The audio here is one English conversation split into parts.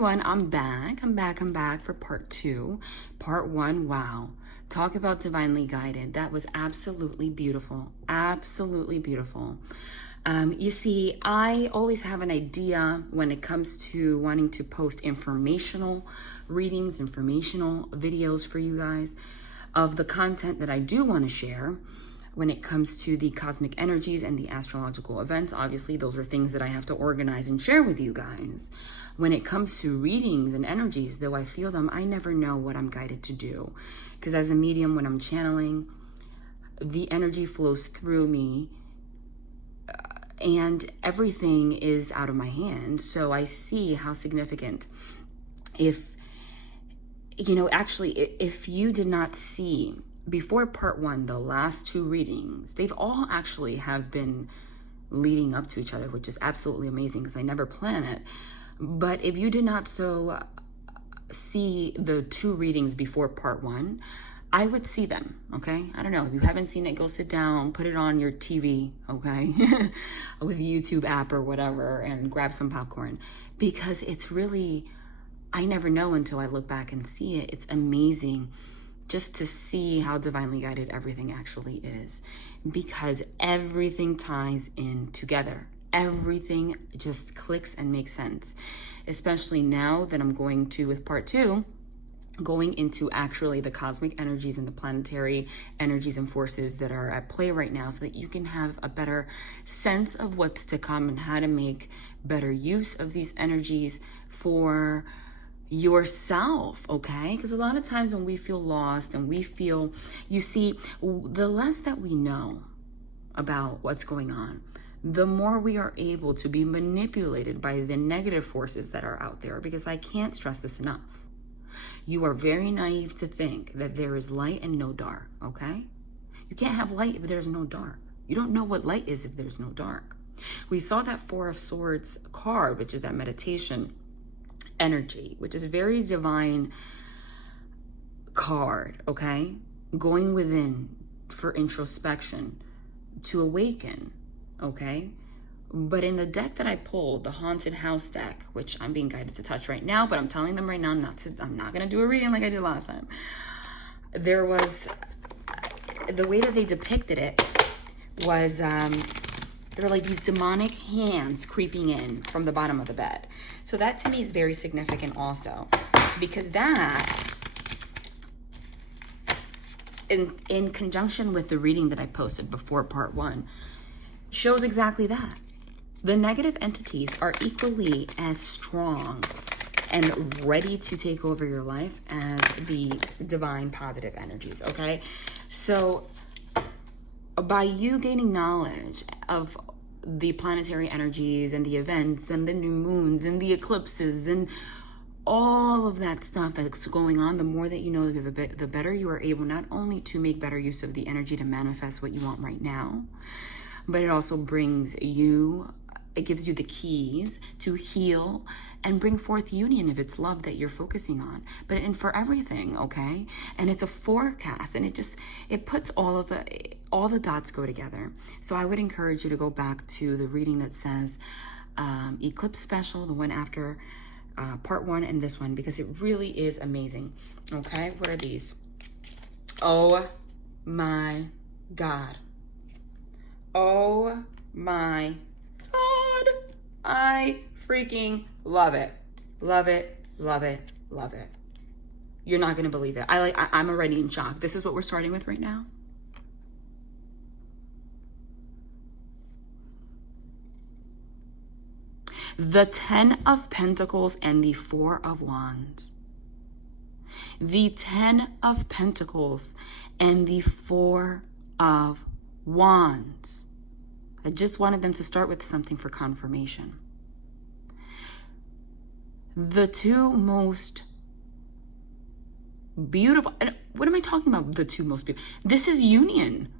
everyone, I'm back for part 2. Part 1, wow. Talk about divinely guided. That was absolutely beautiful. Absolutely beautiful. You see, I always have an idea when it comes to wanting to post informational readings, informational videos for you guys of the content that I do want to share. When it comes to the cosmic energies and the astrological events, obviously those are things that I have to organize and share with you guys. When it comes to readings and energies, though I feel them, I never know what I'm guided to do. Because as a medium, when I'm channeling, the energy flows through me and everything is out of my hand. So I see how significant. If you did not see before part 1, the last 2 readings, they've all actually have been leading up to each other, which is absolutely amazing because I never plan it. But if you did not see the 2 readings before part 1, I would see them, okay? I don't know. If you haven't seen it, go sit down, put it on your TV, okay? With a YouTube app or whatever, and grab some popcorn. Because it's really, I never know until I look back and see it. It's amazing just to see how divinely guided everything actually is, because everything ties in together. Everything just clicks and makes sense, especially now that I'm going to, with part 2, going into actually the cosmic energies and the planetary energies and forces that are at play right now, so that you can have a better sense of what's to come and how to make better use of these energies for yourself, okay? Because a lot of times when we feel lost and we feel, you see, the less that we know about what's going on, the more we are able to be manipulated by the negative forces that are out there. Because I can't stress this enough. You are very naive to think that there is light and no dark, okay? You can't have light if there's no dark. You don't know what light is if there's no dark. We saw that 4 of Swords card, which is that meditation energy, which is a very divine card, okay? Going within for introspection to awaken, okay? But in the deck that I pulled, the Haunted House deck, which I'm being guided to touch right now, but I'm telling them right now I'm not going to do a reading like I did last time. There was, the way that they depicted it was, there were like these demonic hands creeping in from the bottom of the bed. So that to me is very significant also, because that, in conjunction with the reading that I posted before part 1, shows exactly that. The negative entities are equally as strong and ready to take over your life as the divine positive energies, okay? So by you gaining knowledge of the planetary energies and the events and the new moons and the eclipses and all of that stuff that's going on, the more that you know, the better you are able not only to make better use of the energy to manifest what you want right now, but it also brings you, it gives you the keys to heal and bring forth union if it's love that you're focusing on. But and for everything, okay? And it's a forecast, and it puts all the dots go together. So I would encourage you to go back to the reading that says Eclipse Special, the one after part 1 and this one, because it really is amazing. Okay, what are these? Oh my God. Oh my God. I freaking love it. Love it, love it, love it. You're not going to believe it. I'm already in shock. This is what we're starting with right now. The 10 of Pentacles and the 4 of Wands. The 10 of Pentacles and the 4 of Wands. I just wanted them to start with something for confirmation. The 2 most beautiful, what am I talking about? The 2 most beautiful. This is union.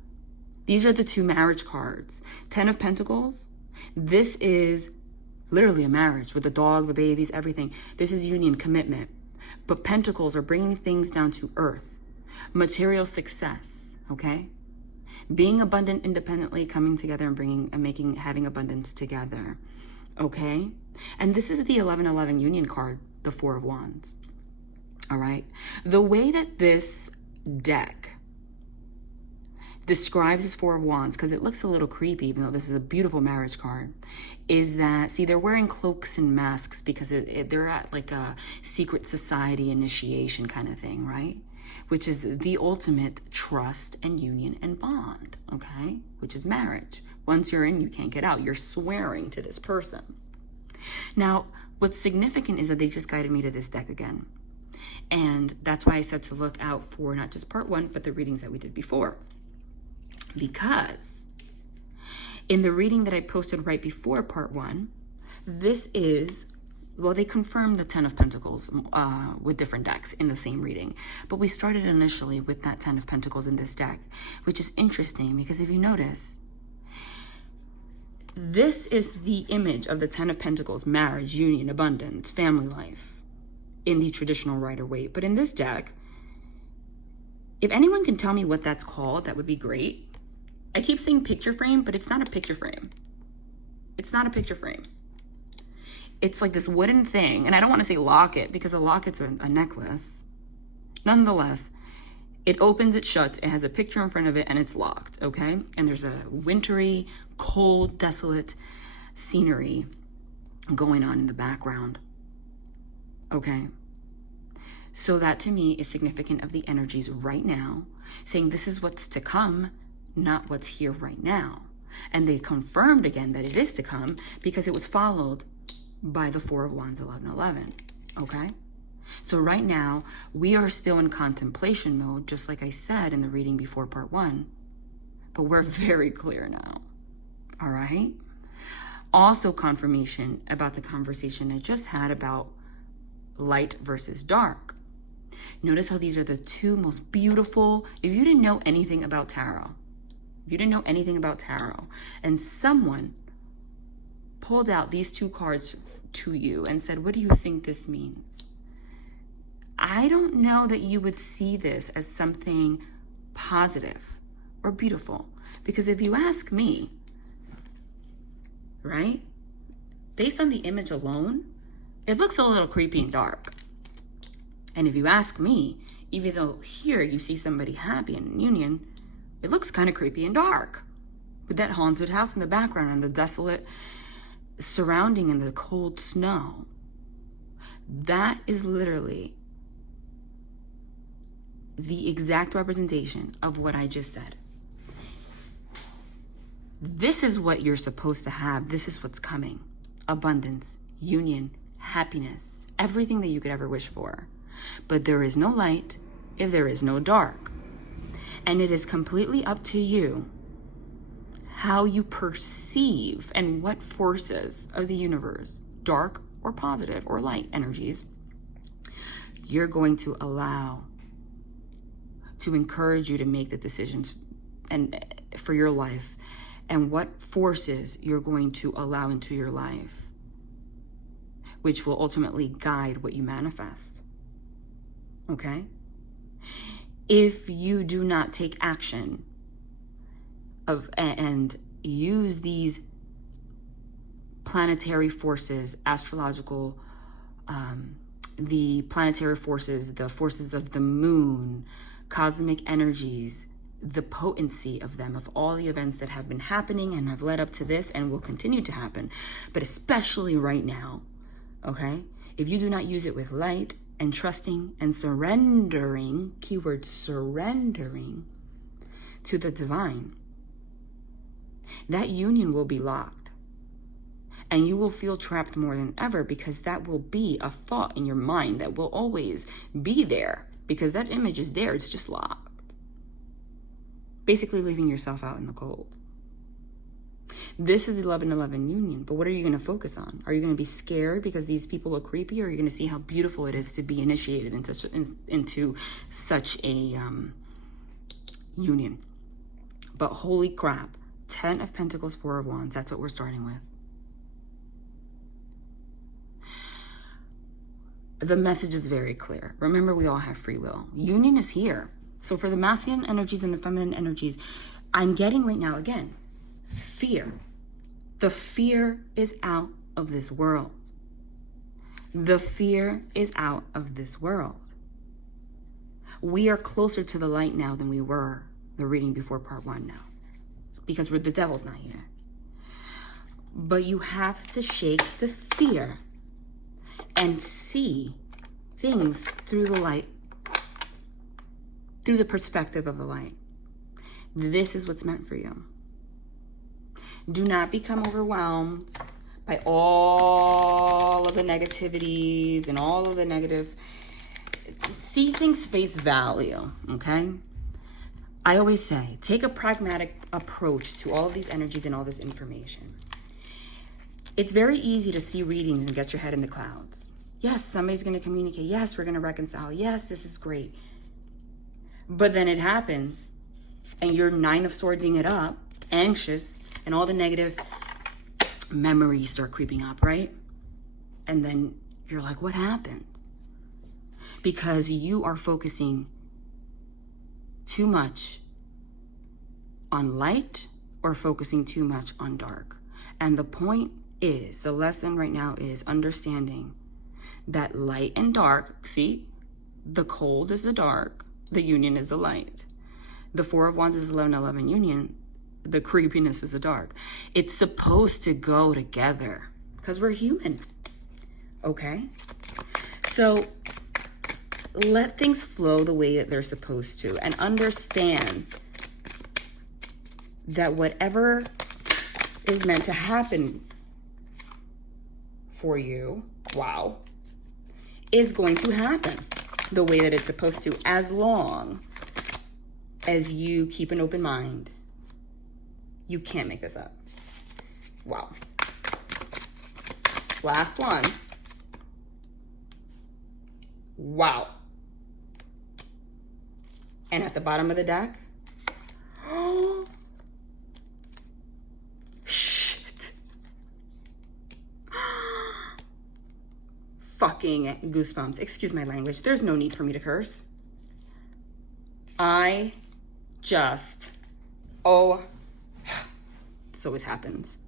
These are the 2 marriage cards. 10 of Pentacles. This is literally a marriage with the dog, the babies, everything. This is union, commitment. But Pentacles are bringing things down to earth. Material success, okay? Being abundant independently, coming together and having abundance together, okay? And this is the 1111 union card, the Four of Wands. All right. The way that this deck describes this Four of Wands, because it looks a little creepy, even though this is a beautiful marriage card, is that, see, they're wearing cloaks and masks because they're at like a secret society initiation kind of thing, right? Which is the ultimate trust and union and bond, okay? Which is marriage. Once you're in, you can't get out. You're swearing to this person. Now, what's significant is that they just guided me to this deck again. And that's why I said to look out for not just part 1, but the readings that we did before. Because in the reading that I posted right before part 1, this is, well, they confirmed the 10 of Pentacles with different decks in the same reading. But we started initially with that 10 of Pentacles in this deck, which is interesting because if you notice, this is the image of the 10 of Pentacles, marriage, union, abundance, family life in the traditional Rider-Waite. But in this deck, if anyone can tell me what that's called, that would be great. I keep saying picture frame, but it's not a picture frame. It's not a picture frame. It's like this wooden thing, and I don't want to say locket because a locket's a necklace. Nonetheless, it opens, it shuts, it has a picture in front of it, and it's locked, okay? And there's a wintry, cold, desolate scenery going on in the background, okay? So that to me is significant of the energies right now, saying this is what's to come, not what's here right now. And they confirmed again that it is to come because it was followed by the Four of Wands 1111, okay? So right now, we are still in contemplation mode, just like I said in the reading before part 1, but we're very clear now, all right? Also confirmation about the conversation I just had about light versus dark. Notice how these are the two most beautiful, if you didn't know anything about tarot, and someone pulled out these two cards to you and said, what do you think this means? I don't know that you would see this as something positive or beautiful. Because if you ask me, right, based on the image alone, it looks a little creepy and dark. And if you ask me, even though here you see somebody happy and in union, it looks kind of creepy and dark. With that haunted house in the background and the desolate surrounding and the cold snow. That is literally the exact representation of what I just said. This is what you're supposed to have. This is what's coming. Abundance, union, happiness, everything that you could ever wish for. But there is no light if there is no dark. And it is completely up to you how you perceive and what forces of the universe, dark or positive or light energies, you're going to allow to encourage you to make the decisions and for your life, and what forces you're going to allow into your life, which will ultimately guide what you manifest. Okay? If you do not take action and use these planetary forces, astrological, the planetary forces, the forces of the moon, cosmic energies, the potency of them, of all the events that have been happening and have led up to this and will continue to happen, but especially right now, okay? If you do not use it with light and trusting and surrendering, keyword surrendering, to the divine, that union will be locked. And you will feel trapped more than ever because that will be a thought in your mind that will always be there because that image is there, it's just locked. Basically leaving yourself out in the cold. This is 11-11 union, but what are you going to focus on? Are you going to be scared because these people are creepy, or are you going to see how beautiful it is to be initiated into such a union? But holy crap, 10 of Pentacles, 4 of Wands, that's what we're starting with. The message is very clear. Remember, we all have free will. Union is here. So for the masculine energies and the feminine energies, I'm getting right now, again, fear. The fear is out of this world. The fear is out of this world. We are closer to the light now than we were the reading before part 1 now, because the devil's not here. But you have to shake the fear and see things through the light, through the perspective of the light. This is what's meant for you. Do not become overwhelmed by all of the negativities and all of the negative. See things face value, okay? I always say, take a pragmatic approach to all of these energies and all this information. It's very easy to see readings and get your head in the clouds. Yes, somebody's going to communicate. Yes, we're going to reconcile. Yes, this is great. But then it happens, and you're 9 of Swordsing it up, anxious, and all the negative memories start creeping up, right? And then you're like, what happened? Because you are focusing too much on light or focusing too much on dark. And the point is, the lesson right now is understanding that light and dark, see, the cold is the dark, the union is the light. The 4 of Wands is 11-11 union, the creepiness is the dark. It's supposed to go together because we're human, okay? So let things flow the way that they're supposed to, and understand that whatever is meant to happen for you, wow, is going to happen the way that it's supposed to, as long as you keep an open mind. You can't make this up. Wow. Last one. Wow. And at the bottom of the deck, shit. Fucking goosebumps. Excuse my language. There's no need for me to curse. I just, this always happens.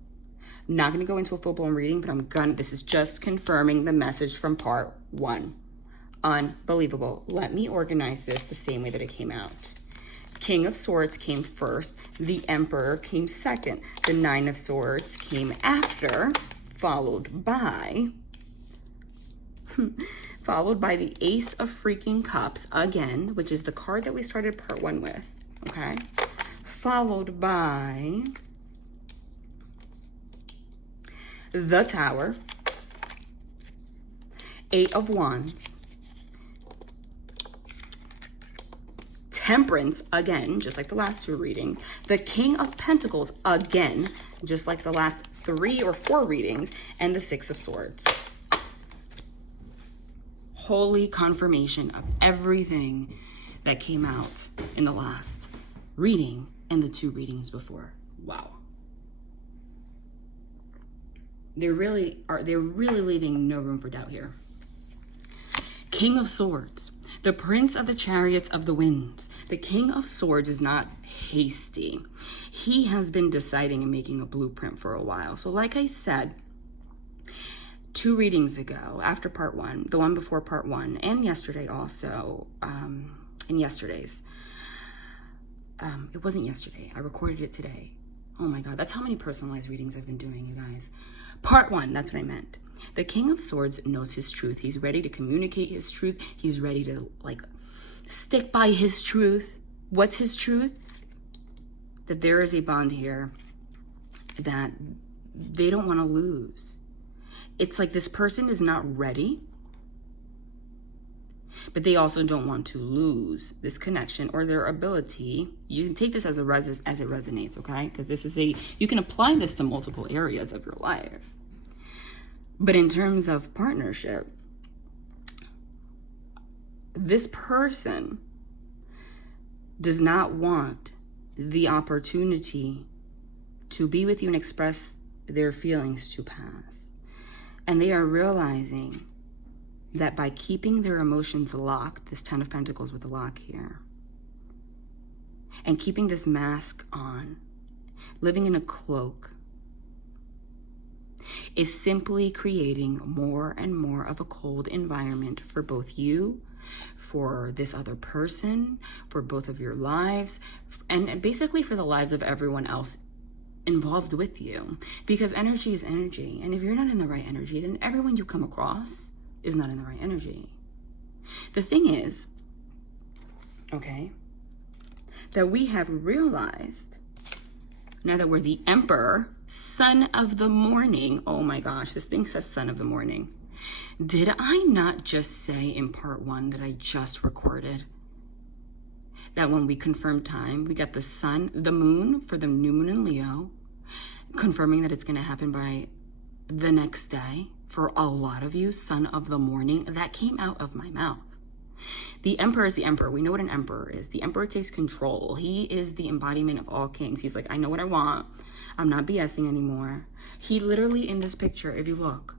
Not gonna go into a full-blown reading, but this is just confirming the message from part 1. Unbelievable. Let me organize this the same way that it came out. King of Swords came first. The Emperor came second. The 9 of Swords came after, followed by the Ace of freaking Cups again, which is the card that we started part 1 with, okay? Followed by the Tower, 8 of Wands, Temperance again, just like the last 2 readings, the King of Pentacles again, just like the last 3 or 4 readings, and the 6 of Swords. Holy confirmation of everything that came out in the last reading and the 2 readings before. Wow. They're really leaving no room for doubt here. King of Swords, the Prince of the Chariots of the Winds. The King of Swords is not hasty. He has been deciding and making a blueprint for a while. So like I said, 2 readings ago, after part 1, the one before part 1, and yesterday also, in yesterday's. It wasn't yesterday. I recorded it today. Oh my God, that's how many personalized readings I've been doing, you guys. Part 1, that's what I meant. The King of Swords knows his truth. He's ready to communicate his truth. He's ready to, stick by his truth. What's his truth? That there is a bond here that they don't want to lose. It's like this person is not ready, but they also don't want to lose this connection or their ability. You can take this as it resonates, okay? Because you can apply this to multiple areas of your life. But in terms of partnership, this person does not want the opportunity to be with you and express their feelings to pass. And they are realizing that by keeping their emotions locked, this 10 of Pentacles with the lock here, and keeping this mask on, living in a cloak, is simply creating more and more of a cold environment for both you, for this other person, for both of your lives, and basically for the lives of everyone else involved with you. Because energy is energy, and if you're not in the right energy, then everyone you come across is not in the right energy. The thing is, okay, that we have realized, now that we're the Emperor, Son of the Morning. Oh my gosh, this thing says Son of the Morning. Did I not just say in part 1 that I just recorded that when we confirmed time, we got the sun, the moon for the new moon in Leo, confirming that it's going to happen by the next day for a lot of you, Son of the Morning. That came out of my mouth. The Emperor is the Emperor. We know what an Emperor is. The Emperor takes control. He is the embodiment of all kings. He's like, I know what I want. I'm not BSing anymore. He literally, in this picture, if you look,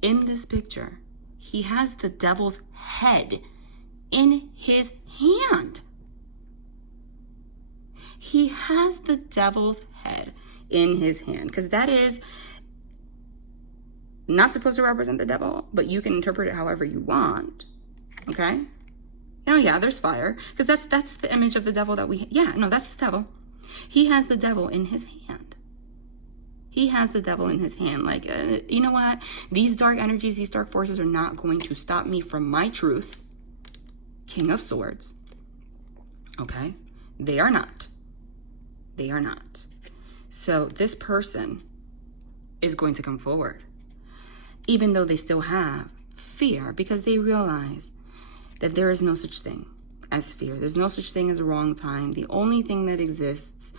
in this picture, he has the devil's head in his hand. He has the devil's head in his hand, because that is not supposed to represent the devil, but you can interpret it however you want. Okay? Oh yeah, there's fire, because that's the image of the devil that we, yeah, no, that's the devil. He has the devil in his hand. He has the devil in his hand. Like, you know what? These dark energies, these dark forces are not going to stop me from my truth. King of Swords. Okay? They are not. They are not. So this person is going to come forward, even though they still have fear, because they realize that there is no such thing as fear. There's no such thing as a wrong time. The only thing that exists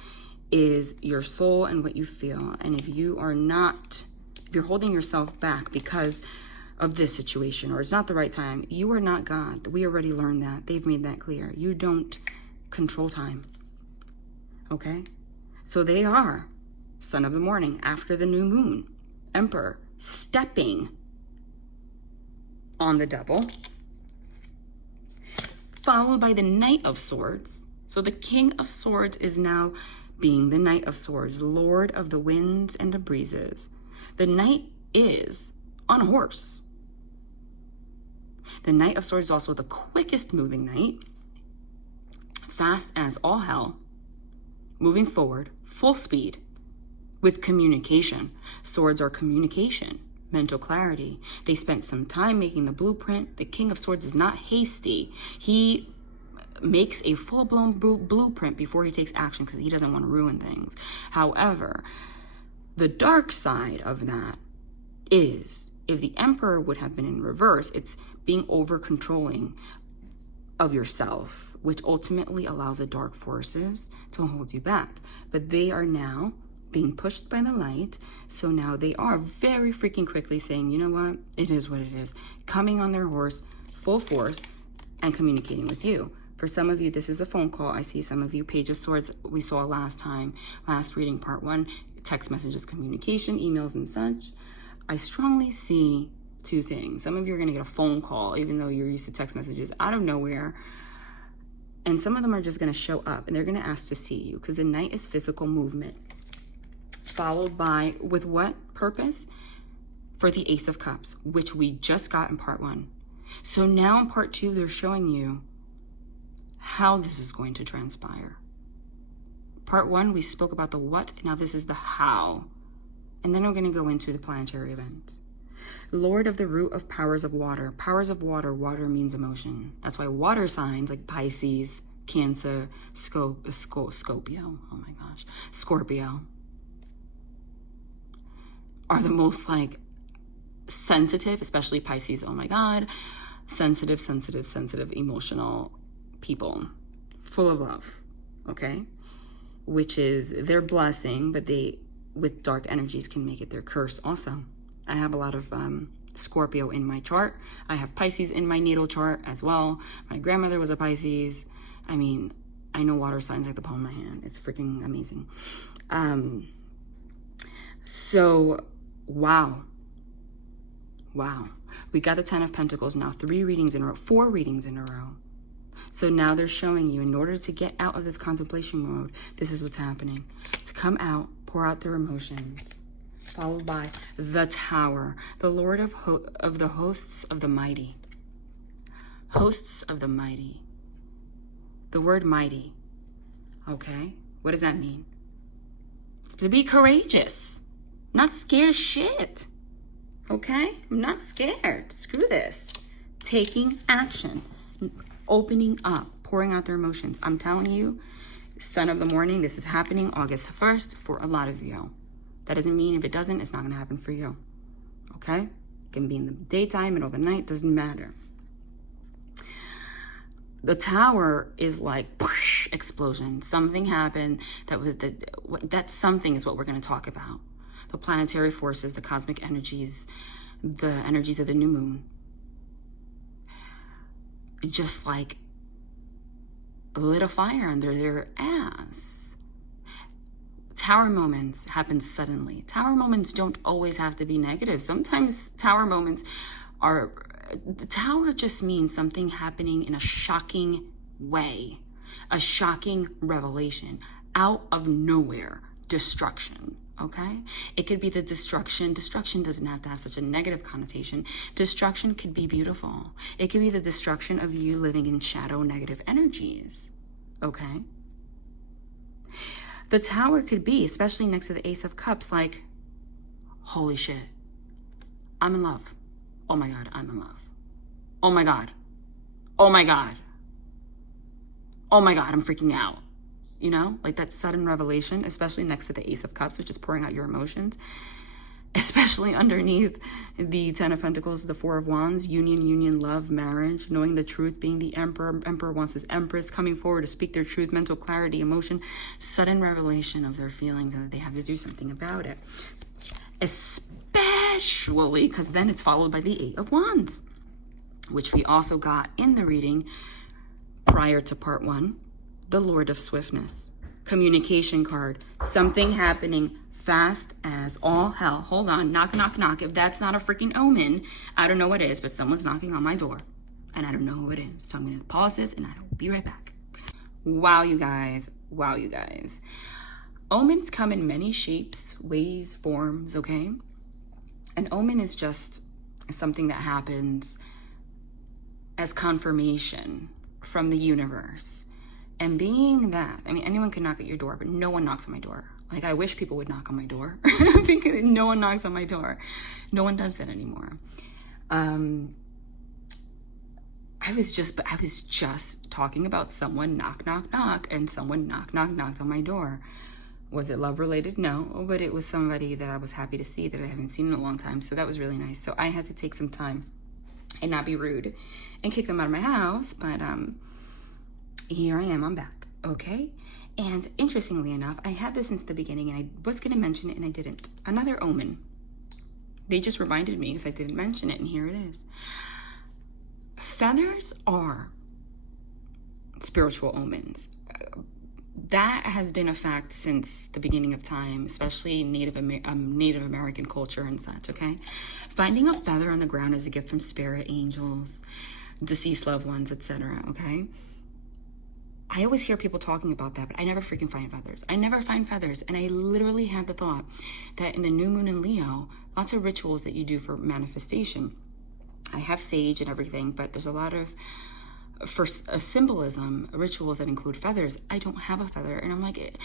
is your soul and what you feel. And if you are not, if you're holding yourself back because of this situation, or it's not the right time, you are not God. We already learned that. They've made that clear. You don't control time. Okay? So they are Son of the Morning, after the new moon, Emperor, stepping on the devil, followed by the Knight of Swords. So the King of Swords is now being the Knight of Swords, Lord of the winds and the breezes. The Knight is on a horse. The Knight of Swords is also the quickest moving knight, fast as all hell, moving forward, full speed, with communication. Swords are communication, mental clarity. They spent some time making the blueprint. The King of Swords is not hasty. He makes a full-blown blueprint before he takes action, because he doesn't want to ruin things. However, the dark side of that is, if the Emperor would have been in reverse, it's being over-controlling of yourself, which ultimately allows the dark forces to hold you back. But they are now being pushed by the light, so now they are very freaking quickly saying, you know what, it is what it is, coming on their horse, full force, and communicating with you. For some of you, this is a phone call. I see some of you, Page of Swords, we saw last time, last reading, part 1, text messages, communication, emails, and such. I strongly see two things. Some of you are going to get a phone call, even though you're used to text messages, out of nowhere. And some of them are just going to show up, and they're going to ask to see you, because the Knight is physical movement, followed by, with what purpose? For the Ace of Cups, which we just got in part 1. So now in part 2, they're showing you how this is going to transpire. Part 1, we spoke about the what, now this is the how. And then we're going to go into the planetary events. Lord of the root of powers of water. Powers of water, water means emotion. That's why water signs like Pisces, Cancer, Scorpio, oh my gosh, Scorpio, are the most like sensitive, especially Pisces, oh my God, sensitive, emotional people, full of love, okay? Which is their blessing, but they, with dark energies, can make it their curse also. I have a lot of Scorpio in my chart. I have Pisces in my natal chart as well. My grandmother was a Pisces. I mean, I know water signs like the palm of my hand. It's freaking amazing. So, wow. We got the 10 of Pentacles now, 4 readings in a row. So now they're showing you, in order to get out of this contemplation mode, this is what's happening. To come out, pour out their emotions. followed by the Tower, the Lord of the hosts of the mighty. Hosts of the mighty. The word mighty, okay? What does that mean? It's to be courageous, not scared of shit, okay? I'm not scared. Screw this. Taking action, opening up, pouring out their emotions. I'm telling you, son of the morning, this is happening August 1st for a lot of you. That doesn't mean if it doesn't, it's not going to happen for you, okay? It can be in the daytime, middle of the night, doesn't matter. The Tower is like whoosh, explosion. Something happened that something is what we're going to talk about. The planetary forces, the cosmic energies, the energies of the new moon. Just like lit a fire under their ass. Tower moments happen suddenly. Tower moments don't always have to be negative. Sometimes tower moments are... The Tower just means something happening in a shocking way, a shocking revelation, out of nowhere, destruction, okay? It could be the destruction. Destruction doesn't have to have such a negative connotation. Destruction could be beautiful. It could be the destruction of you living in shadow negative energies, okay? The Tower could be, especially next to the Ace of Cups, like, holy shit, I'm in love. Oh my God, I'm in love. Oh my God. Oh my God. Oh my God, I'm freaking out. You know, like that sudden revelation, especially next to the Ace of Cups, which is pouring out your emotions, especially underneath the Ten of Pentacles, the Four of Wands, union, love, marriage, knowing the truth, being the Emperor. Emperor wants his Empress coming forward to speak their truth, mental clarity, emotion, sudden revelation of their feelings and that they have to do something about it. Especially because then it's followed by the Eight of Wands, which we also got in the reading prior to part 1, the Lord of Swiftness. Communication card, something happening fast as all hell. Hold on, knock, knock, knock. If that's not a freaking omen, I don't know what is, but someone's knocking on my door and I don't know who it is. So I'm going to pause this and I'll be right back. Wow, you guys. Wow, you guys. Omens come in many shapes, ways, forms, okay? An omen is just something that happens as confirmation from the universe. And being that, I mean, anyone can knock at your door, but no one knocks on my door. Like, I wish people would knock on my door because no one knocks on my door. No one does that anymore. I was just talking about someone knock, knock, knock, and someone knock, knock, knocked on my door. Was it love related? No, but it was somebody that I was happy to see that I haven't seen in a long time. So that was really nice. So I had to take some time and not be rude and kick them out of my house. But here I am, I'm back, okay? And interestingly enough, I had this since the beginning and I was gonna mention it and I didn't. Another omen. They just reminded me because I didn't mention it and here it is. Feathers are spiritual omens. That has been a fact since the beginning of time, especially Native American culture and such, okay? Finding a feather on the ground is a gift from spirit, angels, deceased loved ones, etc., okay? I always hear people talking about that, but I never freaking find feathers. I never find feathers, and I literally had the thought that in the new moon in Leo, lots of rituals that you do for manifestation. I have sage and everything, but there's a lot of for a symbolism, rituals that include feathers. I don't have a feather. And I'm like,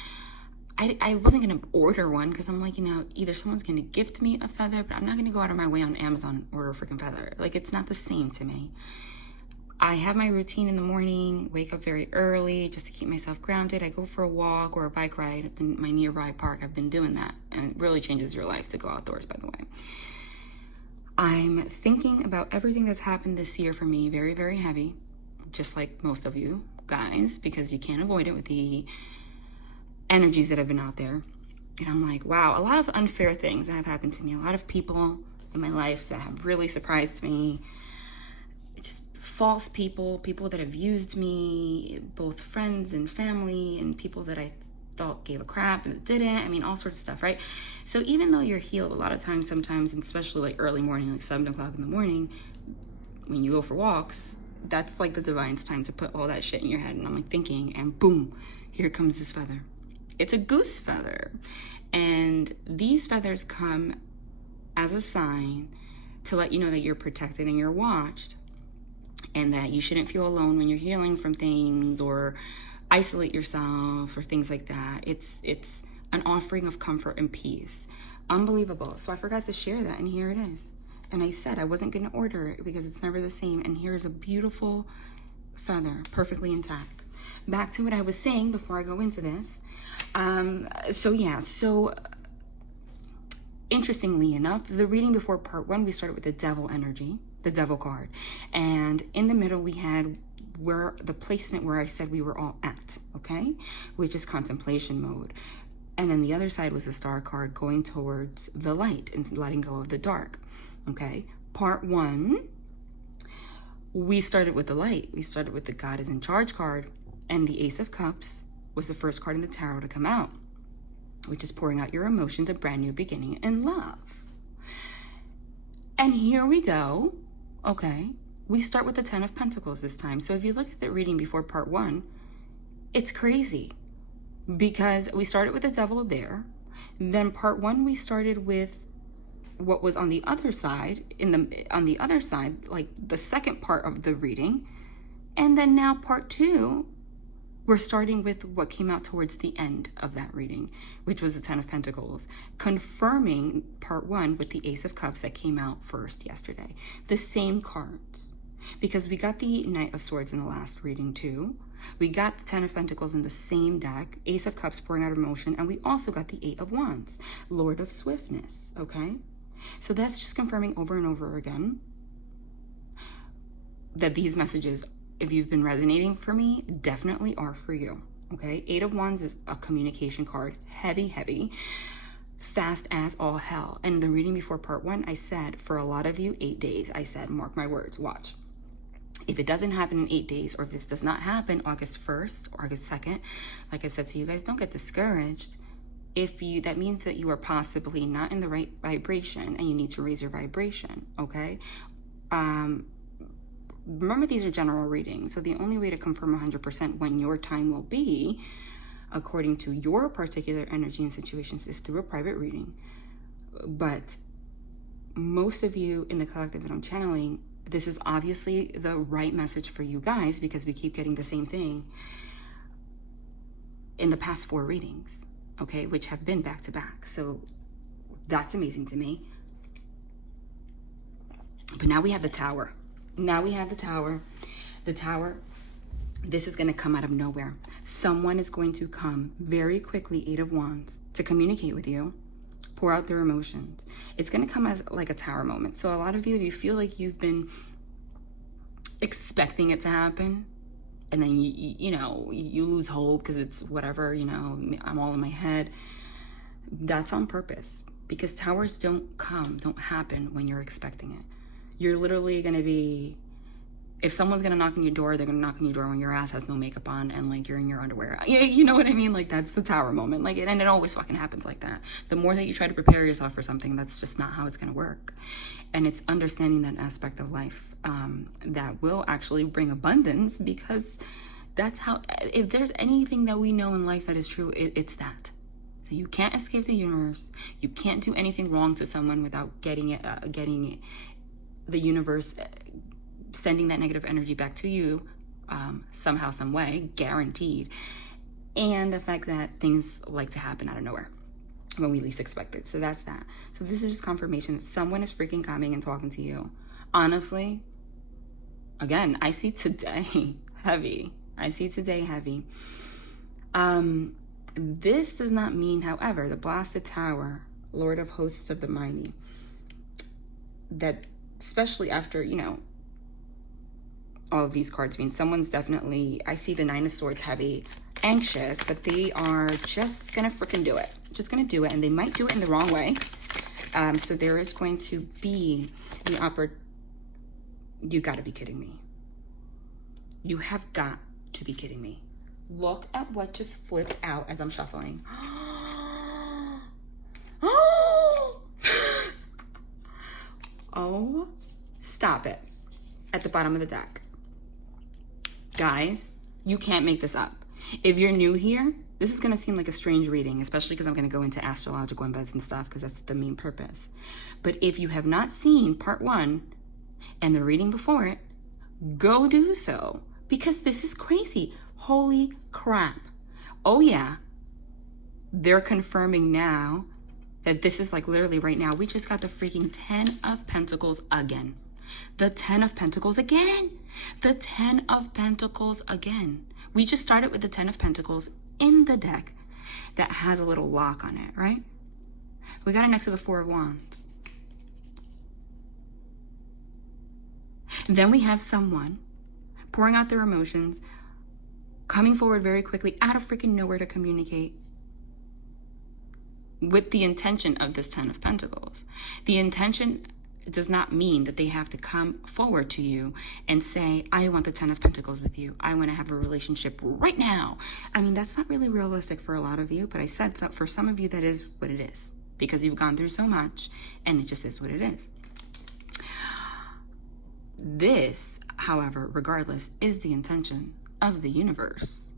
I wasn't going to order one because I'm like, you know, either someone's going to gift me a feather, but I'm not going to go out of my way on Amazon and order a freaking feather. Like, it's not the same to me. I have my routine in the morning, wake up very early just to keep myself grounded. I go for a walk or a bike ride in my nearby park. I've been doing that, and it really changes your life to go outdoors, by the way. I'm thinking about everything that's happened this year for me, very, very heavy. Just like most of you guys, because you can't avoid it with the energies that have been out there. And I'm like, wow, a lot of unfair things that have happened to me. A lot of people in my life that have really surprised me. Just false people that have used me, both friends and family, and people that I thought gave a crap and didn't. I mean, all sorts of stuff, right? So even though you're healed a lot of times, sometimes, and especially like early morning, like 7 o'clock in the morning, when you go for walks, that's like the divine's time to put all that shit in your head. And I'm like thinking, and boom, here comes this feather. It's a goose feather. And these feathers come as a sign to let you know that you're protected and you're watched, and that you shouldn't feel alone when you're healing from things or isolate yourself or things like that. It's an offering of comfort and peace. Unbelievable. So I forgot to share that, and here it is. And I said I wasn't going to order it because it's never the same. And here's a beautiful feather, perfectly intact. Back to what I was saying before I go into this. So interestingly enough, the reading before part 1, we started with the devil energy, the devil card. And in the middle, we had where the placement where I said we were all at, okay? Which is contemplation mode. And then the other side was the star card going towards the light and letting go of the dark, okay? Part 1, we started with the light. We started with the God is in charge card, and the Ace of Cups was the first card in the tarot to come out, which is pouring out your emotions, a brand new beginning in love. And here we go, okay? We start with the 10 of Pentacles this time. So if you look at the reading before part 1, it's crazy because we started with the devil there. Then part 1, we started with what was on the other side, on the other side, like the second part of the reading. And then now part 2, we're starting with what came out towards the end of that reading, which was the 10 of Pentacles, confirming part 1 with the Ace of Cups that came out first yesterday. The same cards, because we got the Knight of Swords in the last reading too. We got the 10 of Pentacles in the same deck, Ace of Cups pouring out emotion, and we also got the 8 of Wands, Lord of Swiftness, okay? So that's just confirming over and over again that these messages, if you've been resonating for me, definitely are for you, okay? 8 of Wands is a communication card, heavy, fast as all hell. And the reading before part 1, I said, for a lot of you, 8 days. I said, mark my words, watch. If it doesn't happen in 8 days, or if this does not happen August 1st or August 2nd, like I said to you guys, don't get discouraged. That means that you are possibly not in the right vibration and you need to raise your vibration, okay? Remember, these are general readings, so the only way to confirm 100% when your time will be, according to your particular energy and situations, is through a private reading. But most of you in the collective that I'm channeling, this is obviously the right message for you guys because we keep getting the same thing in the past 4 readings, okay, which have been back to back. So that's amazing to me. But now we have the Tower. The Tower, this is going to come out of nowhere. Someone is going to come very quickly, 8 of Wands, to communicate with you, pour out their emotions. It's going to come as like a Tower moment. So a lot of you, if you feel like you've been expecting it to happen, and then you lose hope because it's whatever, I'm all in my head, that's on purpose, because towers don't happen when you're expecting it. You're literally going to be, if someone's going to knock on your door, they're going to knock on your door when your ass has no makeup on and like you're in your underwear. You know what I mean? Like, that's the Tower moment. Like, and it always fucking happens like that. The more that you try to prepare yourself for something, that's just not how it's going to work. And it's understanding that aspect of life that will actually bring abundance, because that's how, if there's anything that we know in life that is true, it's that. So you can't escape the universe. You can't do anything wrong to someone without getting it, the universe sending that negative energy back to you somehow, some way, guaranteed. And the fact that things like to happen out of nowhere when we least expect it. So that's that. So this is just confirmation that someone is freaking coming and talking to you. Honestly, again, I see today heavy. This does not mean, however, the Blasted Tower, Lord of Hosts of the Mighty, that especially after, all of these cards mean someone's definitely, I see the 9 of Swords heavy, anxious, but they are just gonna freaking do it. Just gonna do it, and they might do it in the wrong way. So there is going to be the you gotta be kidding me. You have got to be kidding me. Look at what just flipped out as I'm shuffling. Oh, stop it. At the bottom of the deck. Guys, you can't make this up. If you're new here, This is going to seem like a strange reading, especially because I'm going to go into astrological embeds and stuff, because that's the main purpose. But if you have not seen part 1 and the reading before it, go do so, because this is crazy. Holy crap. Oh yeah, they're confirming now that this is like literally right now. We just got the freaking 10 of Pentacles again. The 10 of Pentacles again. The 10 of Pentacles again. We just started with the 10 of Pentacles in the deck that has a little lock on it, right? We got it next to the 4 of Wands. And then we have someone pouring out their emotions, coming forward very quickly out of freaking nowhere to communicate with the intention of this 10 of Pentacles. The intention does not mean that they have to come forward to you and say, I want the 10 of Pentacles with you. I want to have a relationship right now. I mean, that's not really realistic for a lot of you, but I said so, for some of you, that is what it is, because you've gone through so much and it just is what it is. This, however, regardless, is the intention of the universe.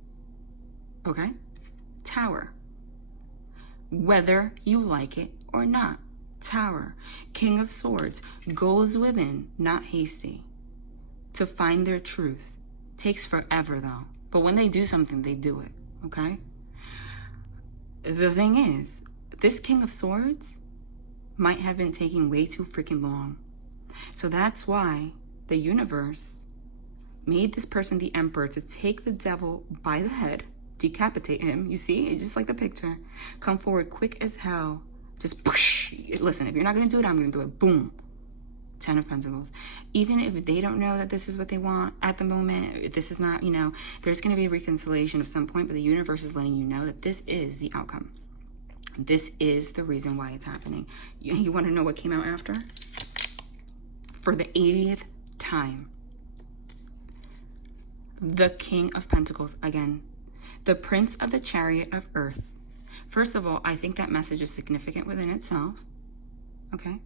Okay? Tower. Whether you like it or not. Tower. King of Swords. Goes within, not hasty. To find their truth. Takes forever though. But when they do something, they do it. Okay? The thing is, this King of Swords might have been taking way too freaking long. So that's why the universe made this person the Emperor to take the devil by the head, decapitate him. You see, it's just like the picture. Come forward quick as hell. Just push. Listen, if you're not going to do it, I'm going to do it. Boom. 10 of Pentacles. Even if they don't know that this is what they want at the moment, this is not, you know, there's going to be a reconciliation of some point, but the universe is letting you know that this is the outcome. This is the reason why it's happening. You want to know what came out after? For the 80th time. The King of Pentacles again. The Prince of the Chariot of Earth. First of all, I think that message is significant within itself. Okay?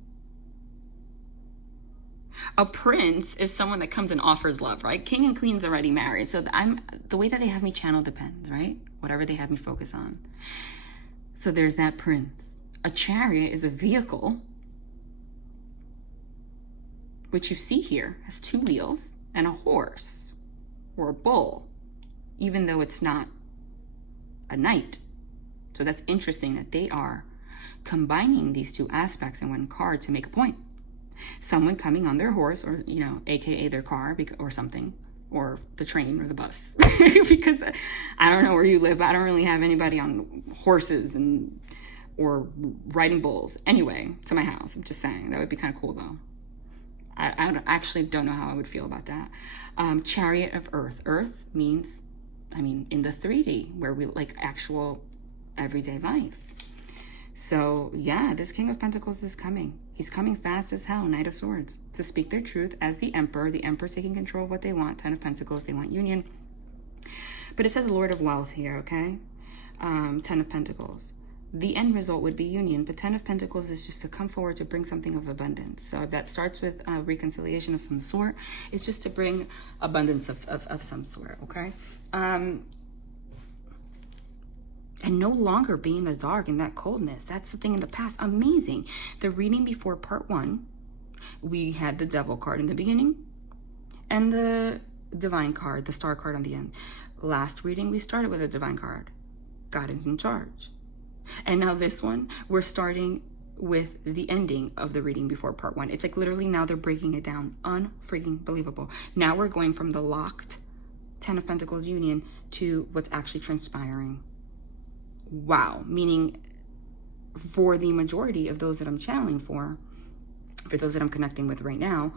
A prince is someone that comes and offers love, right? King and queen's already married. So the way that they have me channel depends, right? Whatever they have me focus on. So there's that prince. A chariot is a vehicle, which you see here has 2 wheels and a horse or a bull, even though it's not a knight. So that's interesting that they are combining these 2 aspects in one card to make a point. Someone coming on their horse, or, you know, AKA their car or something, or the train or the bus. Because I don't know where you live, but I don't really have anybody on horses or riding bulls. Anyway, to my house. I'm just saying. That would be kind of cool, though. I actually don't know how I would feel about that. Chariot of Earth. Earth means, I mean, in the 3D, where we like actual everyday life. So yeah, this King of Pentacles is coming. He's coming fast as hell. Knight of Swords. To speak their truth as the Emperor. The Emperor's taking control of what they want. 10 of Pentacles. They want union. But it says Lord of Wealth here, okay? 10 of Pentacles. The end result would be union, but 10 of Pentacles is just to come forward to bring something of abundance. So that starts with reconciliation of some sort. It's just to bring abundance of some sort, okay? And no longer be in the dark and that coldness. That's the thing in the past. Amazing. The reading before part 1, we had the Devil card in the beginning and the Divine card, the Star card on the end. Last reading, we started with a Divine card. God is in charge. And now this one, we're starting with the ending of the reading before part 1. It's like literally now they're breaking it down. Unfreaking believable. Now we're going from the locked 10 of Pentacles union to what's actually transpiring. Wow. Meaning for the majority of those that I'm channeling for those that I'm connecting with right now,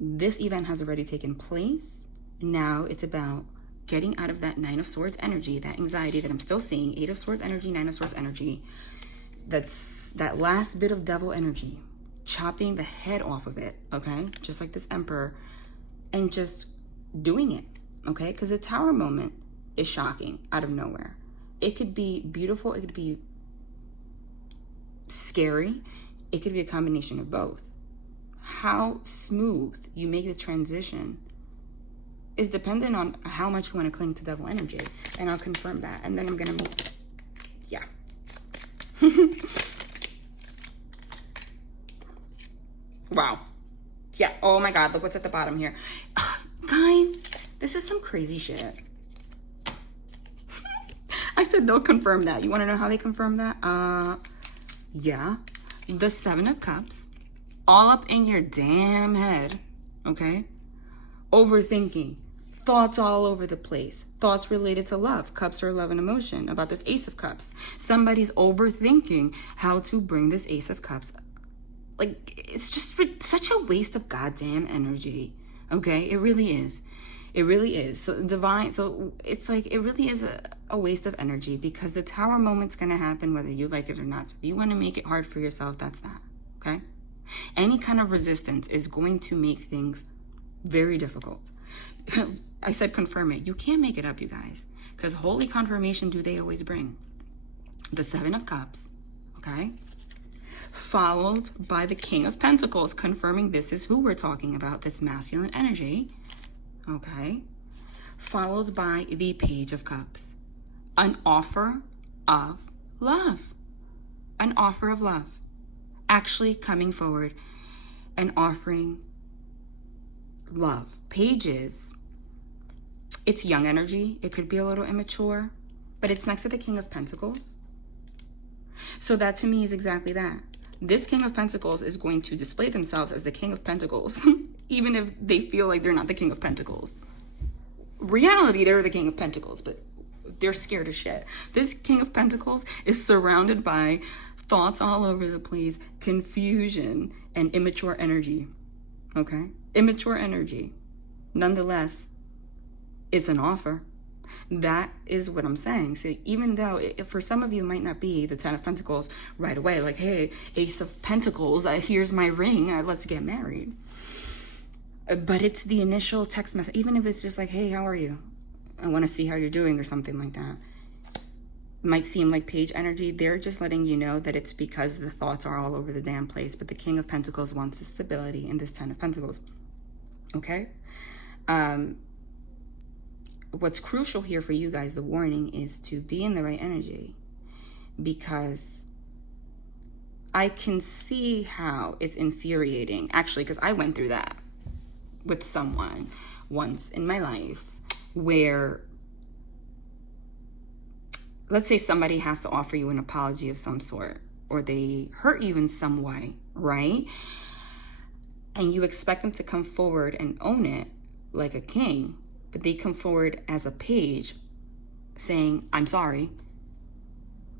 this event has already taken place. Now it's about getting out of that 9 of Swords energy, that anxiety that I'm still seeing, 8 of Swords energy, 9 of Swords energy. That's that last bit of devil energy, chopping the head off of it, okay? Just like this Emperor, and just doing it, okay? Because the Tower moment is shocking out of nowhere. It could be beautiful, it could be scary, it could be a combination of both. How smooth you make the transition is dependent on how much you want to cling to devil energy. And I'll confirm that. And then I'm going to move. Yeah. Wow. Yeah. Oh my God. Look what's at the bottom here. Guys, this is some crazy shit. I said they'll confirm that. You want to know how they confirm that? Yeah. The 7 of Cups. All up in your damn head. Okay? Overthinking. Thoughts all over the place. Thoughts related to love. Cups are love and emotion. About this Ace of Cups. Somebody's overthinking how to bring this Ace of Cups. Like, it's just such a waste of goddamn energy. Okay? It really is. It really is. So divine, so it's like, it really is a waste of energy, because the Tower moment's going to happen whether you like it or not. So if you want to make it hard for yourself, that's that. Okay? Any kind of resistance is going to make things very difficult. I said confirm it. You can't make it up, you guys, because holy confirmation do they always bring. The 7 of Cups. Okay? Followed by the King of Pentacles, confirming this is who we're talking about, this masculine energy. Okay? Followed by the Page of Cups. An offer of love. An offer of love. Actually coming forward and offering love. Pages, it's young energy. It could be a little immature, but it's next to the King of Pentacles. So that to me is exactly that. This King of Pentacles is going to display themselves as the King of Pentacles, even if they feel like they're not the King of Pentacles. Reality, they're the King of Pentacles, but they're scared as shit. This King of Pentacles is surrounded by thoughts all over the place, confusion, and immature energy. Okay? Immature energy. Nonetheless, it's an offer. That is what I'm saying. So even though for some of you it might not be the 10 of Pentacles right away, like, hey, Ace of Pentacles, here's my ring, let's get married. But it's the initial text message, even if it's just like, hey, how are you? I want to see how you're doing or something like that. It might seem like page energy. They're just letting you know that it's because the thoughts are all over the damn place. But the King of Pentacles wants the stability in this 10 of Pentacles. Okay? What's crucial here for you guys, the warning, is to be in the right energy, because I can see how it's infuriating, actually, because I went through that with someone once in my life, where let's say somebody has to offer you an apology of some sort, or they hurt you in some way, right? And you expect them to come forward and own it like a king, but they come forward as a page saying, I'm sorry,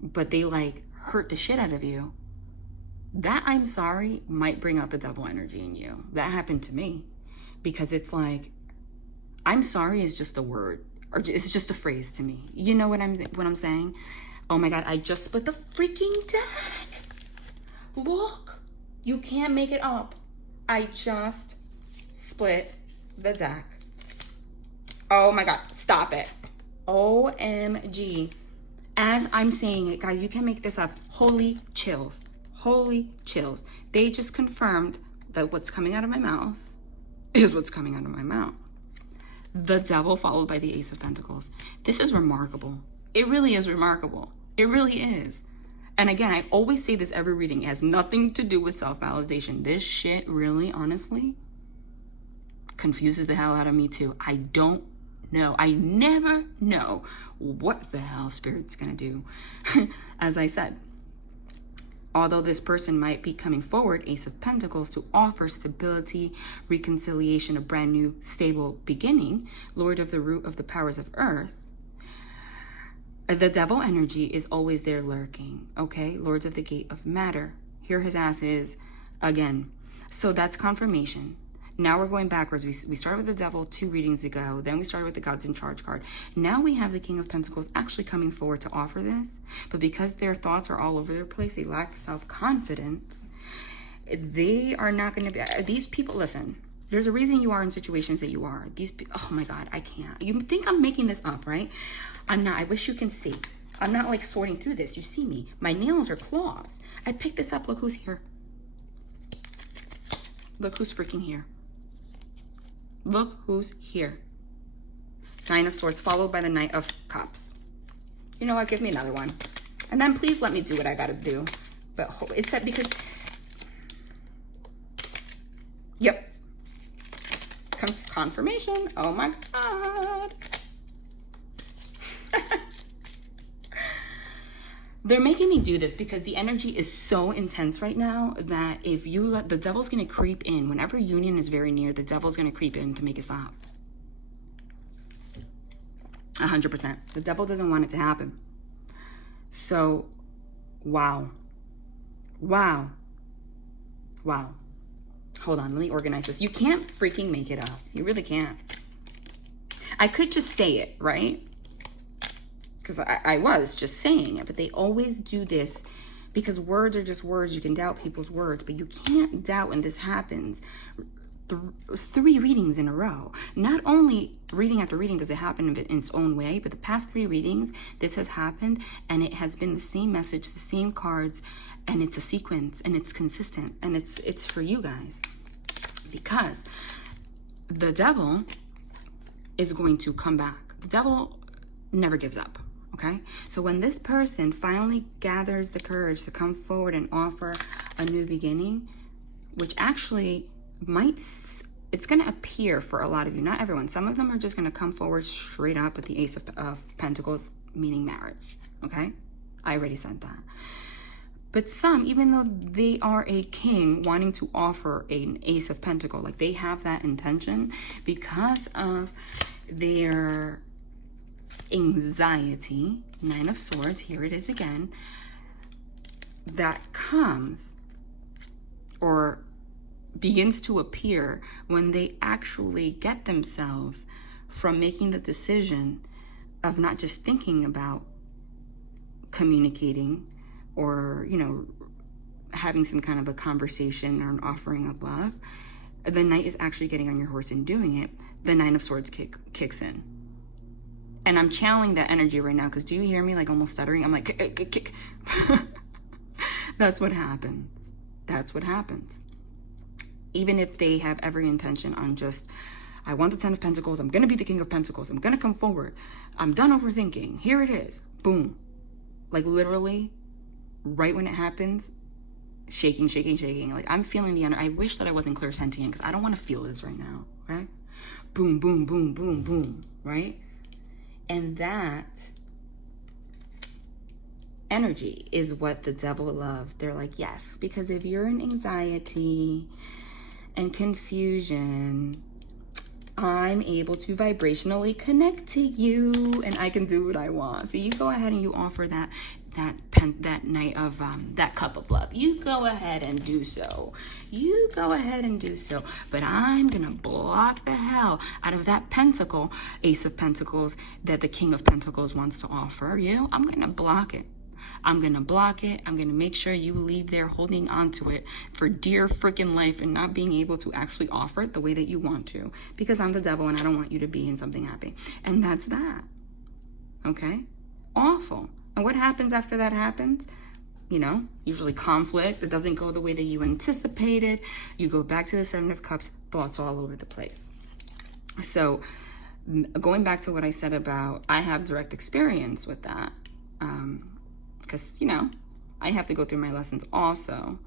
but they like hurt the shit out of you. That I'm sorry might bring out the devil energy in you. That happened to me, because it's like, I'm sorry is just a word, or it's just a phrase to me. You know what I'm saying? Oh my God, I just split the freaking deck. Look, you can't make it up. I just split the deck. Oh my God, stop it. OMG. As I'm saying it, guys, you can't make this up. Holy chills. Holy chills. They just confirmed that what's coming out of my mouth is what's coming out of my mouth. The Devil followed by the Ace of Pentacles. This is remarkable. It really is remarkable. It really is. And again, I always say this every reading. It has nothing to do with self-validation. This shit really, honestly, confuses the hell out of me too. I don't know. I never know what the hell Spirit's gonna do. As I said, although this person might be coming forward, Ace of Pentacles, to offer stability, reconciliation, a brand new, stable beginning, Lord of the root of the powers of earth, the devil energy is always there lurking, okay? Lords of the gate of matter. Here his ass is again. So that's confirmation. Now we're going backwards. We started with the devil 2 readings ago. Then we started with the Gods in Charge card. Now we have the King of Pentacles actually coming forward to offer this. But because their thoughts are all over their place, they lack self-confidence, they are not going to be... These people, listen, there's a reason you are in situations that you are. Oh my God, I can't. You think I'm making this up, right? I'm not. I wish you can see. I'm not like sorting through this. You see me. My nails are claws. I picked this up. Look who's here. Look who's freaking here. Look who's here. Nine of Swords followed by the Knight of Cups. You know what? Give me another one. And then please let me do what I gotta do. But it's that because... Yep. Confirmation. Oh my God. They're making me do this because the energy is so intense right now that if you let... The devil's gonna creep in. Whenever union is very near, the devil's gonna creep in to make it stop. 100%. The devil doesn't want it to happen. So, wow. Wow. Wow. Hold on, let me organize this. You can't freaking make it up. You really can't. I could just say it, right? Because I was just saying it, but they always do this because words are just words. You can doubt people's words, but you can't doubt when this happens. 3 readings in a row. Not only reading after reading does it happen in its own way, but the past 3 readings, this has happened and it has been the same message, the same cards, and it's a sequence and it's consistent and it's for you guys. Because the devil is going to come back. The devil never gives up, okay? So when this person finally gathers the courage to come forward and offer a new beginning, which actually it's going to appear for a lot of you, not everyone. Some of them are just going to come forward straight up with the Ace of Pentacles, meaning marriage, okay? I already said that. But some, even though they are a king wanting to offer an Ace of Pentacles, like they have that intention because of their anxiety, 9 of Swords, here it is again, that comes or begins to appear when they actually get themselves from making the decision of not just thinking about communicating or, you know, having some kind of a conversation or an offering of love. The Knight is actually getting on your horse and doing it. The 9 of Swords kicks in. And I'm channeling that energy right now because do you hear me like almost stuttering? I'm like, kick. That's what happens. That's what happens. Even if they have every intention on just, I want the 10 of Pentacles, I'm going to be the King of Pentacles, I'm going to come forward, I'm done overthinking, here it is, boom. Like literally, right when it happens, shaking. Like I'm feeling the energy. I wish that I wasn't clairsentient because I don't want to feel this right now, okay? Boom, boom, boom, boom, boom, right? And that energy is what the devil loves. They're like, yes, because if you're in anxiety and confusion, I'm able to vibrationally connect to you and I can do what I want. So you go ahead and you offer that Knight of that cup of love. You go ahead and do so. You go ahead and do so. But I'm gonna block the hell out of that pentacle, Ace of Pentacles, that the King of Pentacles wants to offer you. I'm gonna block it. I'm gonna block it. I'm gonna make sure you leave there holding on to it for dear freaking life and not being able to actually offer it the way that you want to, because I'm the devil and I don't want you to be in something happy. And that's that. Okay? Awful. And what happens after that happens? You know, usually conflict that doesn't go the way that you anticipated. You go back to the 7 of Cups, thoughts all over the place. So going back to what I said about, I have direct experience with that. Because, you know, I have to go through my lessons also.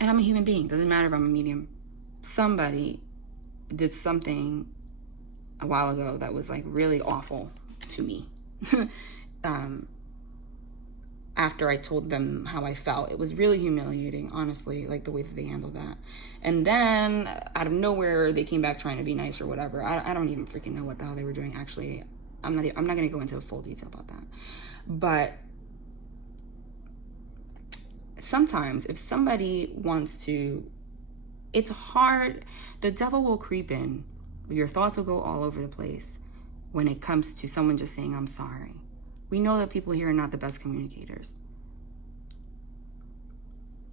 And I'm a human being. Doesn't matter if I'm a medium. Somebody did something a while ago that was like really awful to me. After I told them how I felt. It was really humiliating, honestly, like the way that they handled that. And then out of nowhere, they came back trying to be nice or whatever. I don't even freaking know what the hell they were doing. Actually, I'm not going to go into full detail about that. But sometimes if somebody wants to, it's hard. The devil will creep in. Your thoughts will go all over the place when it comes to someone just saying, I'm sorry. We know that people here are not the best communicators.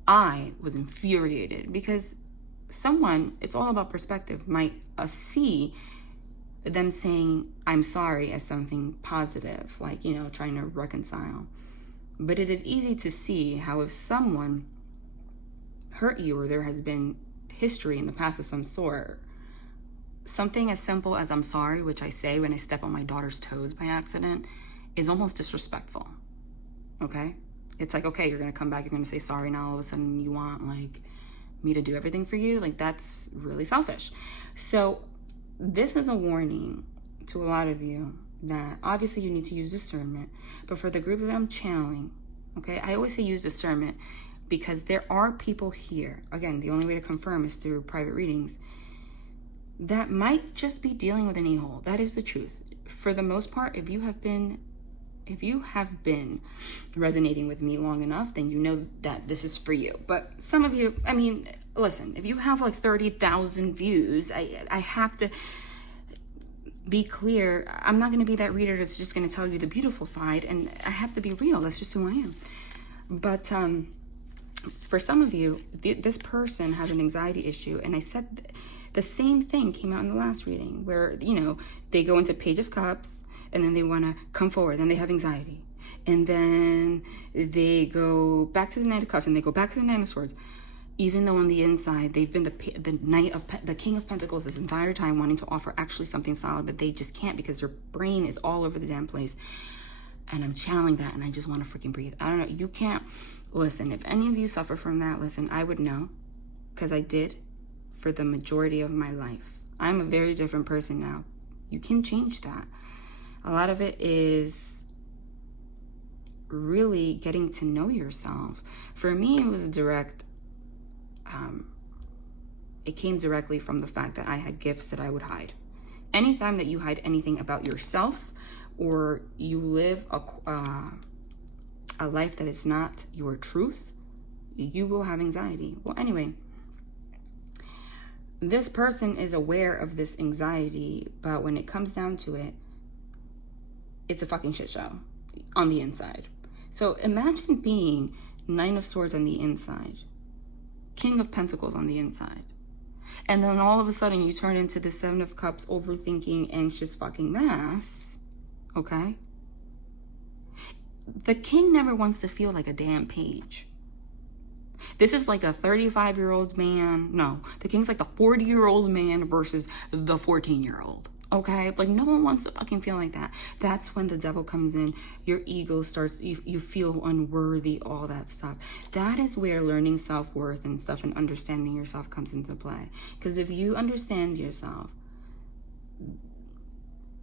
I was infuriated because someone, it's all about perspective, might see them saying, I'm sorry as something positive, like, you know, trying to reconcile. But it is easy to see how if someone hurt you or there has been history in the past of some sort, something as simple as I'm sorry, which I say when I step on my daughter's toes by accident, is almost disrespectful. Okay? It's like, okay, you're going to come back, you're going to say sorry, now all of a sudden you want like me to do everything for you? Like, that's really selfish. So this is a warning to a lot of you that obviously you need to use discernment, but for the group that I'm channeling, okay, I always say use discernment because there are people here, again, the only way to confirm is through private readings, that might just be dealing with an a-hole. That is the truth. For the most part, if you have been resonating with me long enough, then you know that this is for you. But some of you, I mean, listen, if you have like 30,000 views, I have to be clear. I'm not going to be that reader that's just going to tell you the beautiful side, and I have to be real. That's just who I am. But for some of you, this person has an anxiety issue, and I said the same thing came out in the last reading where, you know, they go into Page of Cups, and then they want to come forward, then they have anxiety, and then they go back to the Knight of Cups, and they go back to the Nine of Swords, even though on the inside they've been the King of Pentacles this entire time, wanting to offer actually something solid, but they just can't because their brain is all over the damn place. And I'm channeling that, and I just want to freaking breathe. I don't know, you can't listen. If any of you suffer from that, listen, I would know, because I did for the majority of my life. I'm a very different person now. You can change that. A lot of it is really getting to know yourself. For me, it was a direct, it came directly from the fact that I had gifts that I would hide. Anytime that you hide anything about yourself, or you live a life that is not your truth, you will have anxiety. Well, anyway, this person is aware of this anxiety, but when it comes down to it, it's a fucking shit show on the inside. So imagine being Nine of Swords on the inside, King of Pentacles on the inside, and then all of a sudden you turn into the Seven of Cups, overthinking, anxious fucking mess, okay? The king never wants to feel like a damn page. This is like a 35-year-old man. No, the king's like the 40-year-old man versus the 14-year-old. Okay, like no one wants to fucking feel like that. That's when the devil comes in. Your ego starts, you feel unworthy, all that stuff. That is where learning self-worth and stuff and understanding yourself comes into play. Because if you understand yourself,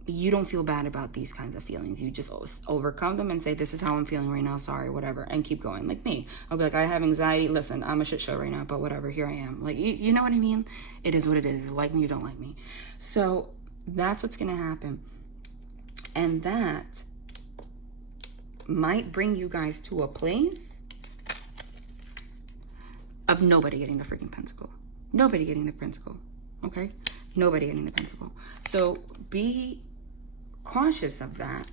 you don't feel bad about these kinds of feelings. You just overcome them and say, this is how I'm feeling right now, sorry, whatever, and keep going. Like me, I'll be like, I have anxiety, listen, I'm a shit show right now, but whatever, here I am. Like, you know what I mean? It is what it is. Like me, you don't like me. So that's what's gonna happen. And that might bring you guys to a place of nobody getting the freaking pentacle. Nobody getting the pentacle, okay? Nobody getting the pentacle. So be cautious of that,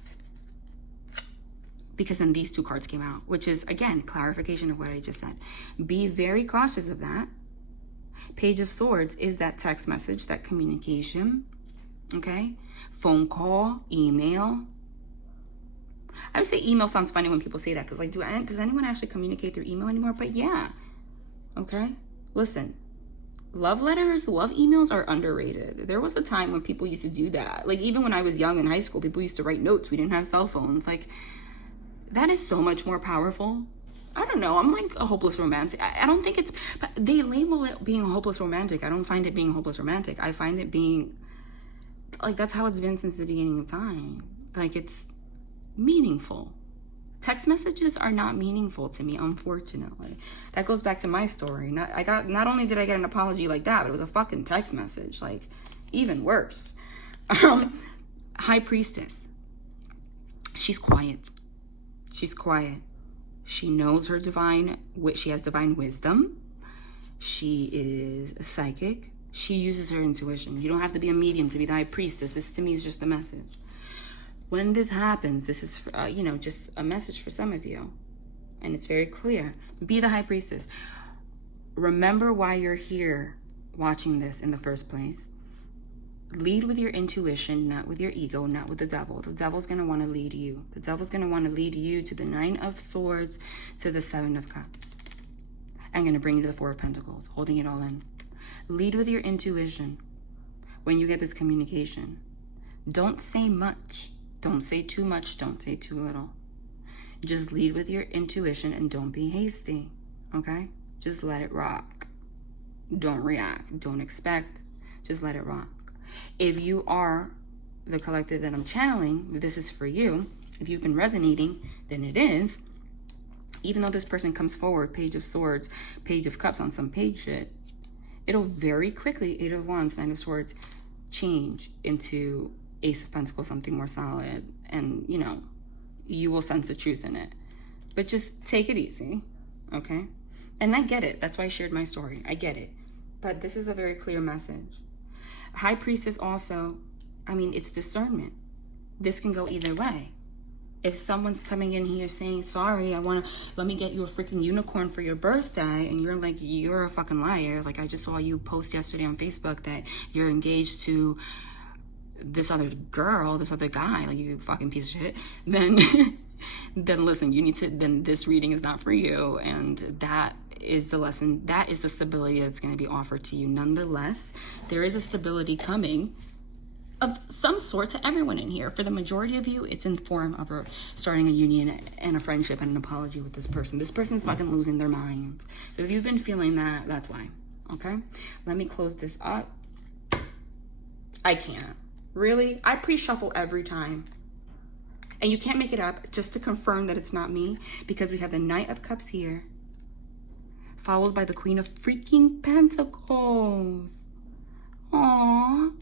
because then these two cards came out, which is, again, clarification of what I just said. Be very cautious of that. Page of Swords is that text message, that communication, okay? Phone call, email. I would say email sounds funny when people say that, because like, does anyone actually communicate through email anymore? But yeah, okay? Listen, love letters, love emails are underrated. There was a time when people used to do that. Like, even when I was young in high school, people used to write notes. We didn't have cell phones. Like, that is so much more powerful. I don't know. I'm like a hopeless romantic. I don't think it's, but they label it being a hopeless romantic. I don't find it being a hopeless romantic. I find it being, like, that's how it's been since the beginning of time. Like, it's meaningful. Text messages are not meaningful to me, unfortunately. That goes back to my story. Not only did I get an apology like that, but it was a fucking text message. Like, even worse. High Priestess. She's quiet. She's quiet. She knows her she has divine wisdom. She is a psychic. She uses her intuition. You don't have to be a medium to be the High Priestess. This to me is just a message. When this happens, this is, just a message for some of you. And it's very clear. Be the High Priestess. Remember why you're here watching this in the first place. Lead with your intuition, not with your ego, not with the devil. The devil's going to want to lead you. The devil's going to want to lead you to the Nine of Swords, to the Seven of Cups. I'm going to bring you to the Four of Pentacles, holding it all in. Lead with your intuition. when you get this communication. Don't say much. Don't say too much. Don't say too little. Just lead with your intuition and don't be hasty, okay? Just let it rock. Don't react. Don't expect. Just let it rock. If you are the collective that I'm channeling, this is for you. If you've been resonating, then it is. Even though this person comes forward, Page of Swords, Page of Cups on some page shit, it'll very quickly, 8 of Wands, 9 of Swords, change into Ace of Pentacles, something more solid. And, you know, you will sense the truth in it. But just take it easy, okay? And I get it. That's why I shared my story. I get it. But this is a very clear message. High Priestess also, I mean, it's discernment. This can go either way. If someone's coming in here saying, sorry, let me get you a freaking unicorn for your birthday, and you're like, you're a fucking liar. Like, I just saw you post yesterday on Facebook that you're engaged to this other girl, this other guy, like, you fucking piece of shit, then listen, you need to, then this reading is not for you. And that is the lesson, that is the stability that's going to be offered to you. Nonetheless, there is a stability coming of some sort to everyone in here. For the majority of you, it's in form of starting a union and a friendship and an apology with this person. This person's fucking losing their minds. So if you've been feeling that, that's why. Okay? Let me close this up. I can't. Really? I pre-shuffle every time. And you can't make it up, just to confirm that it's not me, because we have the Knight of Cups here, followed by the Queen of freaking Pentacles. Aww.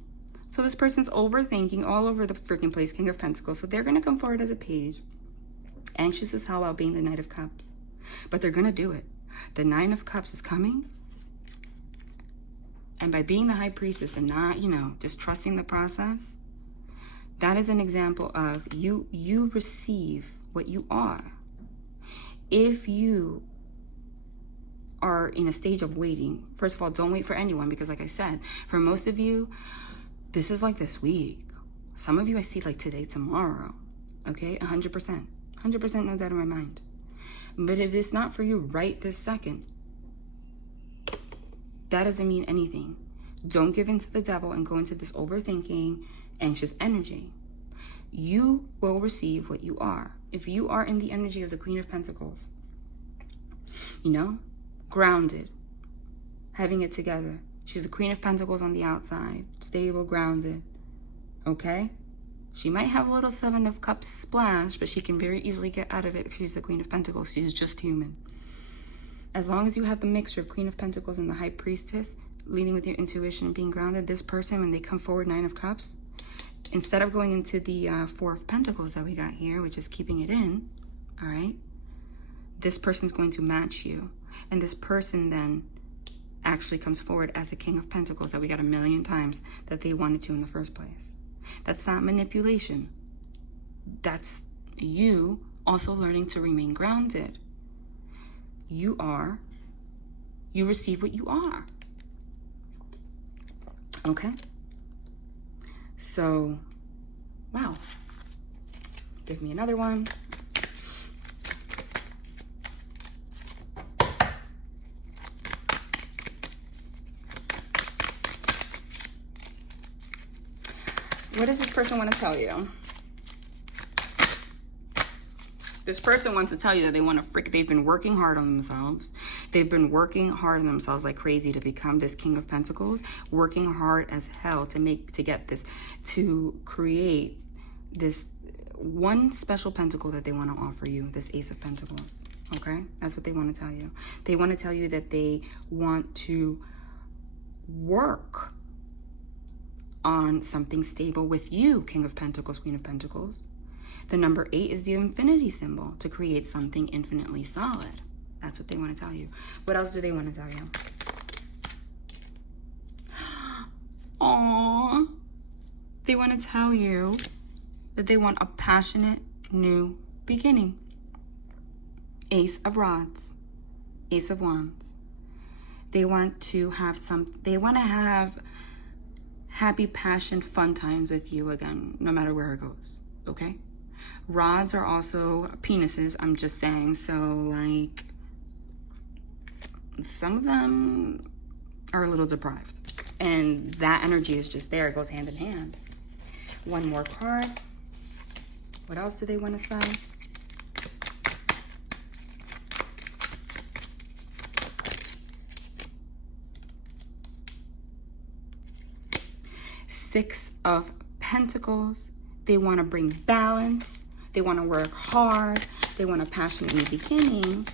So this person's overthinking all over the freaking place, King of Pentacles. So they're going to come forward as a page, anxious as hell about being the Knight of Cups. But they're going to do it. The Nine of Cups is coming. And by being the High Priestess and not, you know, just trusting the process, that is an example of you receive what you are. If you are in a stage of waiting, first of all, don't wait for anyone, because like I said, for most of you, this is like this week. Some of you I see like today, tomorrow, okay? 100%. 100%, no doubt in my mind. But if it's not for you right this second, that doesn't mean anything. Don't give in to the devil and go into this overthinking, anxious energy. You will receive what you are. If you are in the energy of the Queen of Pentacles, you know, grounded, having it together. She's the Queen of Pentacles on the outside, stable, grounded, okay? She might have a little Seven of Cups splash, but she can very easily get out of it because she's the Queen of Pentacles. She's just human. As long as you have the mixture of Queen of Pentacles and the High Priestess, leading with your intuition and being grounded, this person, when they come forward, Nine of Cups, instead of going into the Four of Pentacles that we got here, which is keeping it in, all right, this person's going to match you. And this person then actually comes forward as the King of Pentacles that we got a million times that they wanted to in the first place. That's not manipulation. That's you also learning to remain grounded. You receive what you are. Okay? So, wow. Give me another one. What does this person want to tell you? This person wants to tell you that they want to they've been working hard on themselves. They've been working hard on themselves like crazy to become this King of Pentacles, working hard as hell to create this one special pentacle that they want to offer you, this Ace of Pentacles. Okay? That's what they want to tell you. They want to tell you that they want to work on something stable with you, King of Pentacles, Queen of Pentacles. The number 8 is the infinity symbol, to create something infinitely solid. That's what they want to tell you. What else do they want to tell you? Aww. They want to tell you that they want a passionate new beginning. Ace of Rods, Ace of Wands. They want to have happy, passion, fun times with you again, no matter where it goes, okay? Rods are also penises, I'm just saying. So, like, some of them are a little deprived, And that energy is just there. It goes hand in hand. One more card. What else do they want to say? Six of Pentacles. They want to bring balance. They want to work hard. They want a passionate new beginning.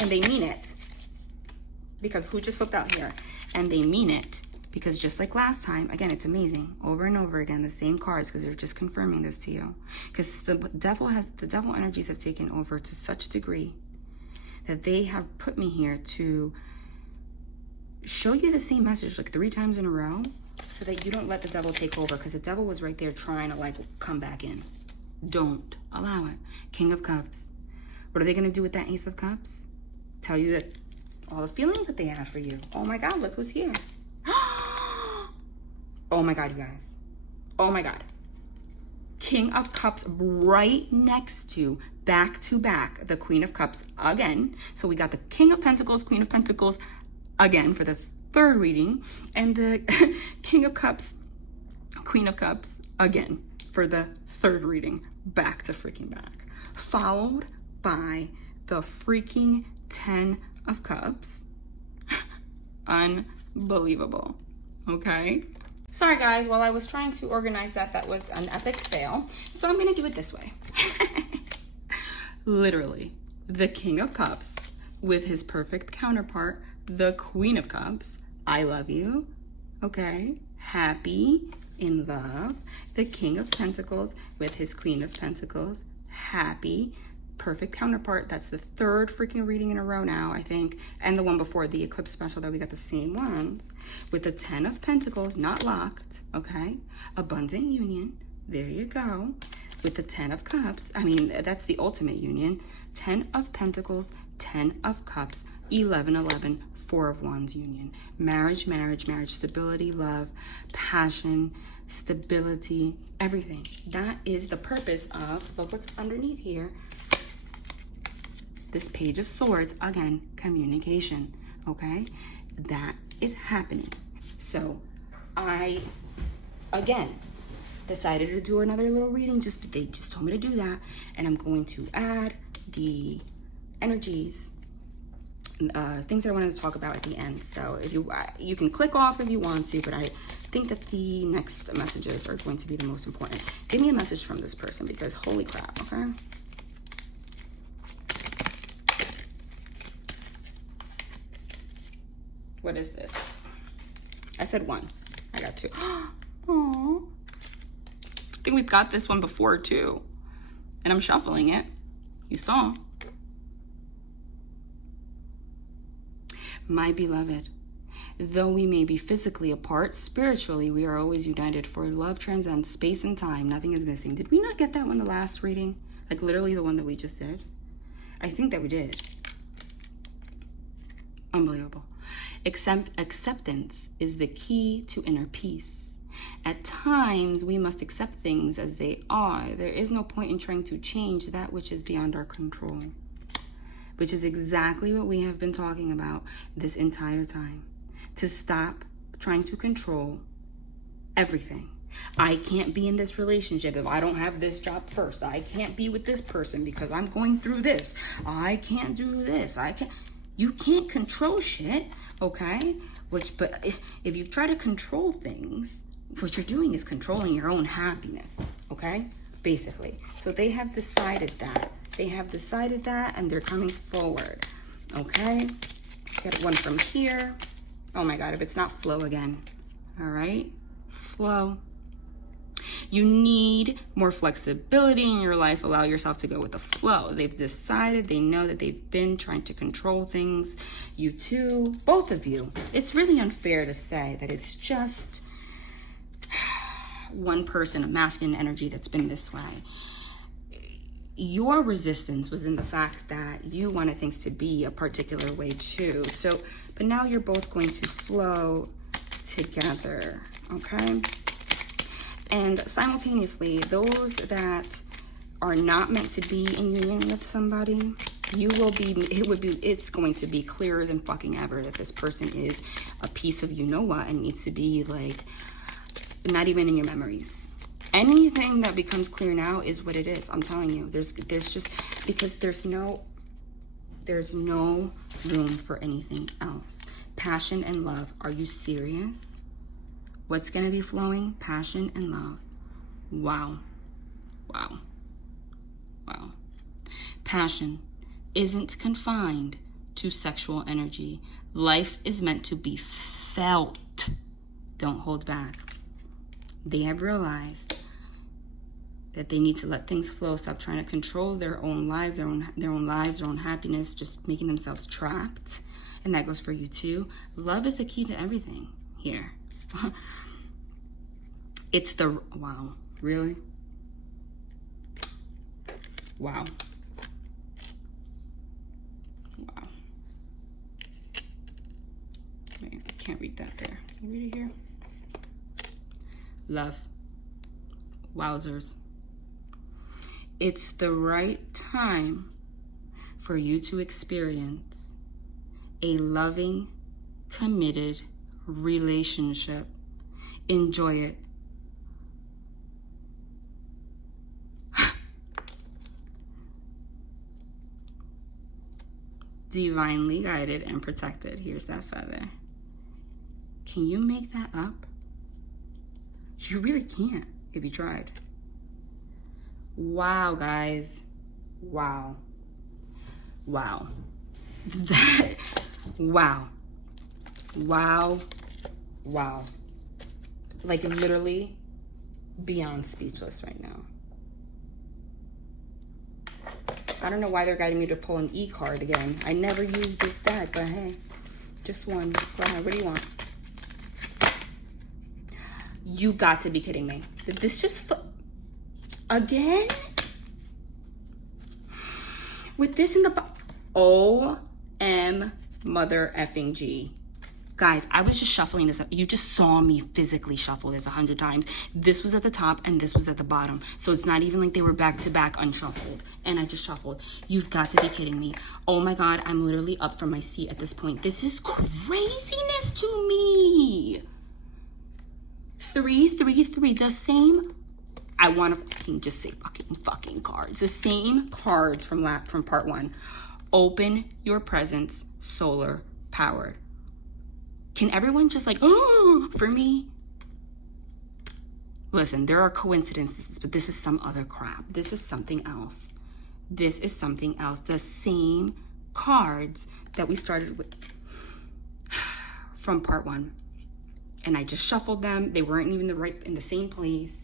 And they mean it. Because who just flipped out here? And they mean it. Because just like last time, again, it's amazing. Over and over again, the same cards, because they're just confirming this to you. Because the devil energies have taken over to such a degree that they have put me here to show you the same message like 3 times in a row, so that you don't let the devil take over, because the devil was right there trying to like come back in. Don't allow it. King of Cups. What are they going to do with that Ace of Cups? Tell you that all the feelings that they have for you. Oh my God, look who's here. Oh my God, you guys. Oh my God. King of Cups right next to, back to back, the Queen of Cups again. So we got the King of Pentacles, Queen of Pentacles again for the 3rd reading, and the King of Cups, Queen of Cups again for the 3rd reading, back to freaking back. Followed by the freaking 10 of Cups. Unbelievable. Okay. Sorry guys, while I was trying to organize that was an epic fail. So I'm going to do it this way. Literally, the King of Cups with his perfect counterpart, the Queen of Cups. I love you. Okay. Happy, in love. The King of Pentacles with his Queen of Pentacles. Happy. Perfect counterpart. That's the 3rd freaking reading in a row now, I think. And the one before, the eclipse special, that we got the same ones. With the 10 of Pentacles, not locked, okay? Abundant union. There you go. With the 10 of Cups, I mean, that's the ultimate union. 10 of Pentacles, 10 of Cups, 11-11, 4 of Wands union. Marriage, marriage, marriage, stability, love, passion, stability, everything. That is the purpose of, look what's underneath here. This Page of Swords, again, communication, okay? That is happening. So I, again, decided to do another little reading. They just told me to do that. And I'm going to add the energies, things that I wanted to talk about at the end. So if you can click off if you want to, but I think that the next messages are going to be the most important. Give me a message from this person, because holy crap, okay? What is this? I said 1. I got 2. Aww. I think we've got this one before too. And I'm shuffling it. You saw. My beloved, though we may be physically apart, spiritually we are always united, for love transcends space and time. Nothing is missing. Did we not get that one the last reading? Like literally the one that we just did? I think that we did. Unbelievable. Acceptance is the key to inner peace. At times, we must accept things as they are. There is no point in trying to change that which is beyond our control, which is exactly what we have been talking about this entire time. To stop trying to control everything. I can't be in this relationship if I don't have this job first. I can't be with this person because I'm going through this. I can't do this. You can't control shit, okay? But if you try to control things, what you're doing is controlling your own happiness, okay? Basically. So they have decided that. They have decided that, and they're coming forward, okay? Get one from here. Oh my God, if it's not flow again, all right? Flow. You need more flexibility in your life. Allow yourself to go with the flow. They've decided, they know that they've been trying to control things. You two, both of you. It's really unfair to say that it's just one person, a masculine energy that's been this way. Your resistance was in the fact that you wanted things to be a particular way too. So, but now you're both going to flow together, okay? And simultaneously, those that are not meant to be in union with somebody, it's going to be clearer than fucking ever that this person is a piece of you know what and needs to be like not even in your memories. Anything that becomes clear now is what it is. I'm telling you, there's just, because there's no room for anything else. Passion and love. Are you serious? What's going to be flowing? Passion and love. Wow. Wow. Wow. Passion isn't confined to sexual energy. Life is meant to be felt. Don't hold back. They have realized that they need to let things flow, stop trying to control their own life, their own lives, their own happiness, just making themselves trapped. And that goes for you too. Love is the key to everything here. It's the, wow, really? Wow. Wow. Wait, I can't read that there. Can you read it here? Love. Wowzers. It's the right time for you to experience a loving, committed relationship. Enjoy it. Divinely guided and protected. Here's that feather. Can you make that up? You really can't if you tried. Wow, guys. Wow. Wow. That, wow. Wow. Wow. Like literally beyond speechless right now. I don't know why they're guiding me to pull an E card again. I never used this deck, but hey, just one. Go ahead, what do you want? You got to be kidding me. Did this just again? With this in the O-M mother effing G. Guys, I was just shuffling this up. You just saw me physically shuffle this 100 times. This was at the top and this was at the bottom. So it's not even like they were back to back unshuffled. And I just shuffled. You've got to be kidding me. Oh my God, I'm literally up from my seat at this point. This is craziness to me. 3, 3, 3, the same. I want to fucking just say fucking cards. The same cards from part 1. Open your presence, solar powered. Can everyone just like, oh, for me? Listen, there are coincidences, but this is some other crap. This is something else. This is something else. The same cards that we started with from part 1. And I just shuffled them. They weren't even in the same place.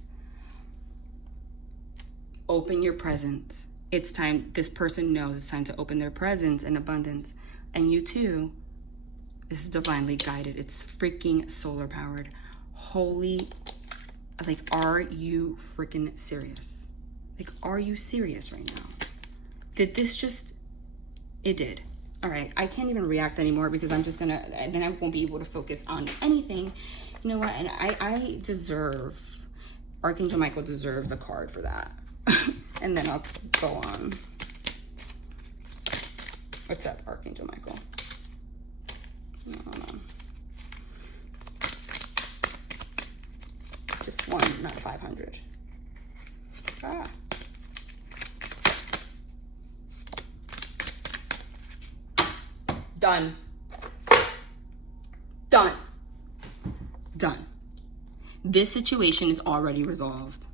Open your presence. It's time. This person knows it's time to open their presence in abundance. And you too. This is divinely guided. It's freaking solar powered. Holy, like, are you freaking serious? Like, are you serious right now? Did this just, it did. All right, I can't even react anymore because I'm just gonna, then I won't be able to focus on anything. You know what, and I deserve, Archangel Michael deserves a card for that. And then I'll go on. What's up, Archangel Michael? No. Just one, not 500. Ah. Done. Done. Done. This situation is already resolved.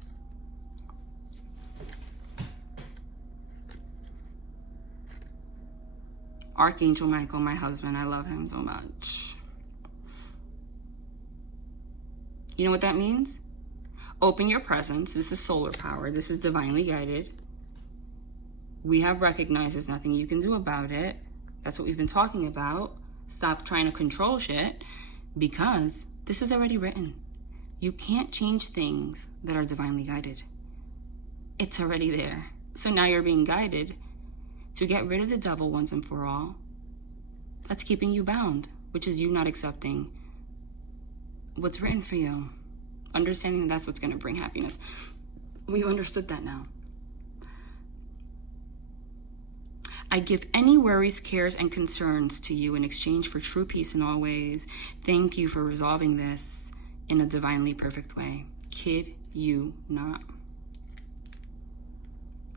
Archangel Michael, my husband, I love him so much. You know what that means? Open your presence. This is solar power. This is divinely guided. We have recognized there's nothing you can do about it. That's what we've been talking about. Stop trying to control shit because this is already written. You can't change things that are divinely guided. It's already there. So now you're being guided to get rid of the devil once and for all. That's keeping you bound, which is you not accepting what's written for you. Understanding that's what's going to bring happiness. We've understood that now. I give any worries, cares, and concerns to you in exchange for true peace in all ways. Thank you for resolving this in a divinely perfect way. Kid you not.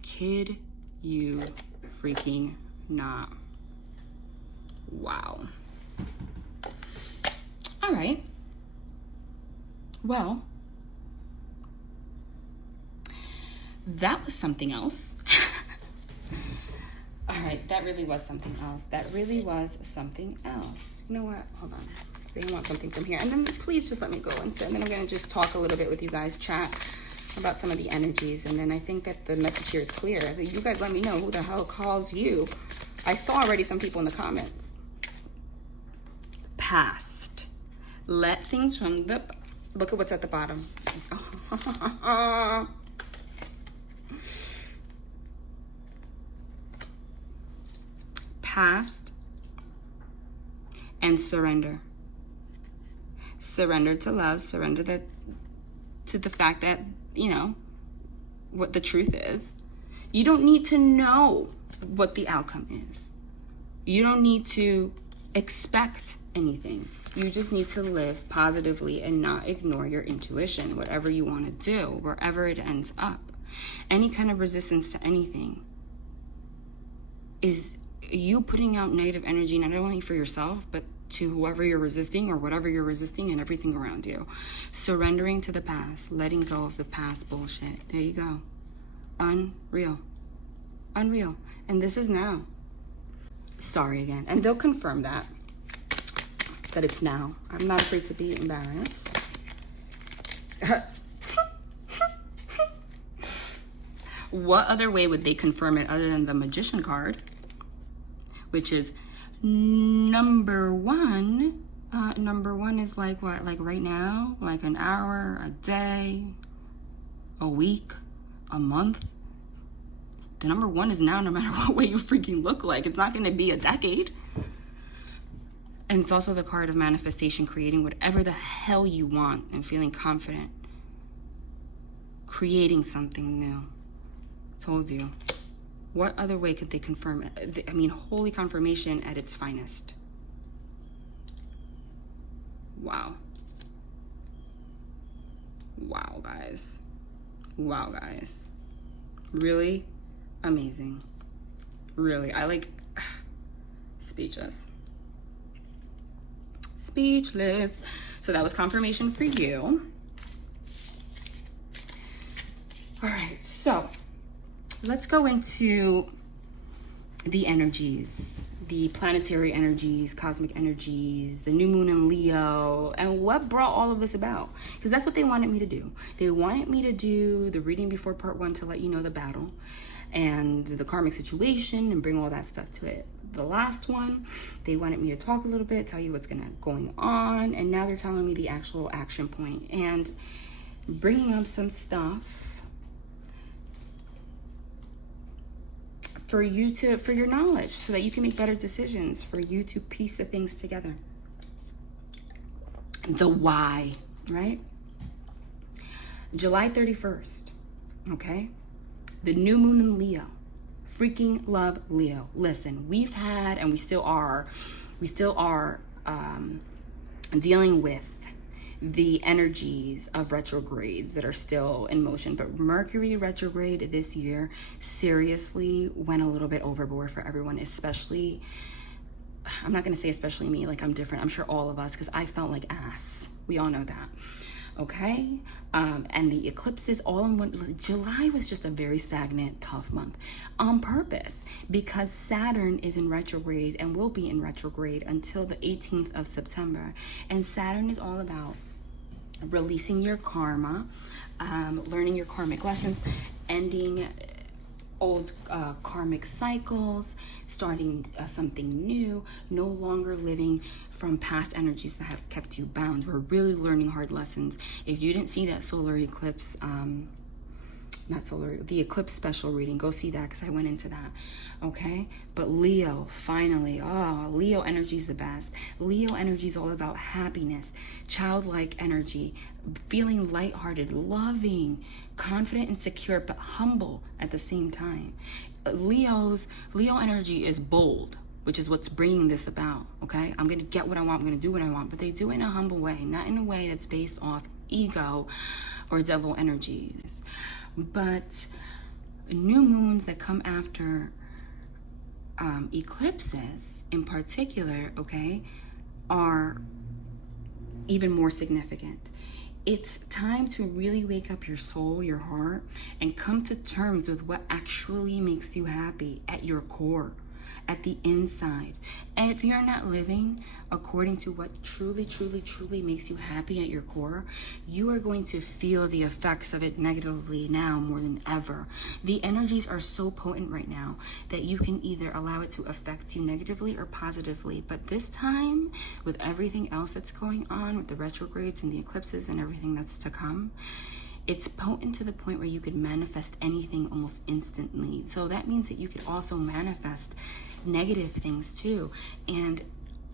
Kid you freaking not. Wow. All right. Well, that was something else. All right, that really was something else. That really was something else. You know what? Hold on. They want something from here. And then please just let me go and sit. And then I'm going to just talk a little bit with you guys, chat about some of the energies. And then I think that the message here is clear. So you guys let me know who the hell calls you. I saw already some people in the comments. Past. Let things from the... Look at what's at the bottom. Past and surrender. Surrender to love. Surrender to the fact that, you know, what the truth is. You don't need to know what the outcome is. You don't need to expect anything. You just need to live positively and not ignore your intuition, whatever you want to do, wherever it ends up. Any kind of resistance to anything is you putting out negative energy, not only for yourself, but to whoever you're resisting or whatever you're resisting and everything around you. Surrendering to the past, letting go of the past bullshit. There you go. Unreal. Unreal. And this is now. Sorry again. And they'll confirm that it's now. I'm not afraid to be embarrassed. What other way would they confirm it other than the Magician card? Which is number one. Number one is like what? Like right now? Like an hour, a day, a week, a month. The number one is now, no matter what way you freaking look like. It's not going to be a decade. And it's also the card of manifestation, creating whatever the hell you want and feeling confident. Creating something new. Told you. What other way could they confirm it? I mean, holy confirmation at its finest. Wow. Wow, guys. Wow, guys. Really amazing. Really, I like speechless. Speechless. So that was confirmation for you. All right, so let's go into the energies, the planetary energies, cosmic energies, the new moon in Leo, and what brought all of this about. Because that's what they wanted me to do. They wanted me to do the reading before part one to let you know the battle and the karmic situation and bring all that stuff to it. The last one, they wanted me to talk a little bit, tell you what's going on, and now they're telling me the actual action point and bringing up some stuff for your knowledge, so that you can make better decisions, for you to piece the things together. The why, right? July 31st, okay? The new moon in Leo. Freaking love Leo. Listen, we've had, and we still are dealing with the energies of retrogrades that are still in motion. But Mercury retrograde this year seriously went a little bit overboard for everyone, especially, I'm not going to say especially me, like I'm different. I'm sure all of us, because I felt like ass. We all know that. Okay? And the eclipses all in one. July was just a very stagnant, tough month on purpose, because Saturn is in retrograde and will be in retrograde until the 18th of September. And Saturn is all about releasing your karma, learning your karmic lessons, ending old karmic cycles, starting something new, no longer living from past energies that have kept you bound. We're really learning hard lessons. If you didn't see that solar eclipse not solar, the eclipse special reading. Go see that because I went into that. Okay, but Leo, finally, oh, Leo energy is the best. Leo energy is all about happiness, childlike energy, feeling lighthearted, loving, confident and secure, but humble at the same time. Leo energy is bold, which is what's bringing this about. Okay, I'm gonna get what I want, I'm gonna do what I want, but they do it in a humble way, not in a way that's based off ego or devil energies. But new moons that come after eclipses in particular, okay, are even more significant. It's time to really wake up your soul, your heart, and come to terms with what actually makes you happy at your core, at the inside. And if you're not living according to what truly, truly, truly makes you happy at your core, you are going to feel the effects of it negatively now more than ever. The energies are so potent right now that you can either allow it to affect you negatively or positively. But this time, with everything else that's going on, with the retrogrades and the eclipses and everything that's to come, it's potent to the point where you could manifest anything almost instantly. So that means that you could also manifest negative things too. And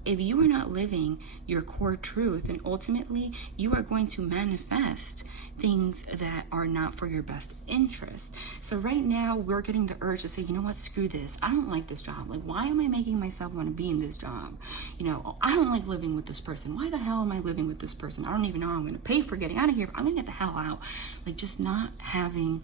if you are not living your core truth, then ultimately you are going to manifest things that are not for your best interest. So right now we're getting the urge to say, you know what, screw this. I don't like this job. Like, why am I making myself want to be in this job? You know, I don't like living with this person. Why the hell am I living with this person? I don't even know how I'm going to pay for getting out of here. I'm going to get the hell out. Like, just not having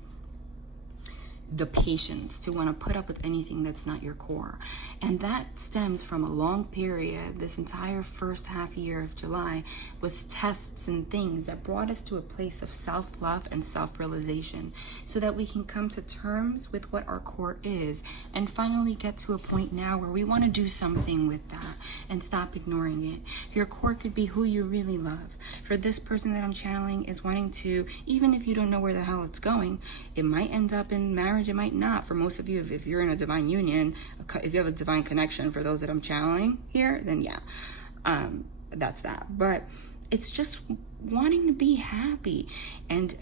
the patience to want to put up with anything that's not your core. And that stems from a long period. This entire first half year of July was tests and things that brought us to a place of self-love and self-realization so that we can come to terms with what our core is and finally get to a point now where we want to do something with that and stop ignoring it. Your core could be who you really love. For this person that I'm channeling is wanting to, even if you don't know where the hell it's going, it might end up in marriage, it might not. For most of you, if you're in a divine union, if you have a divine connection, for those that I'm channeling here, then yeah, that's that. But it's just wanting to be happy and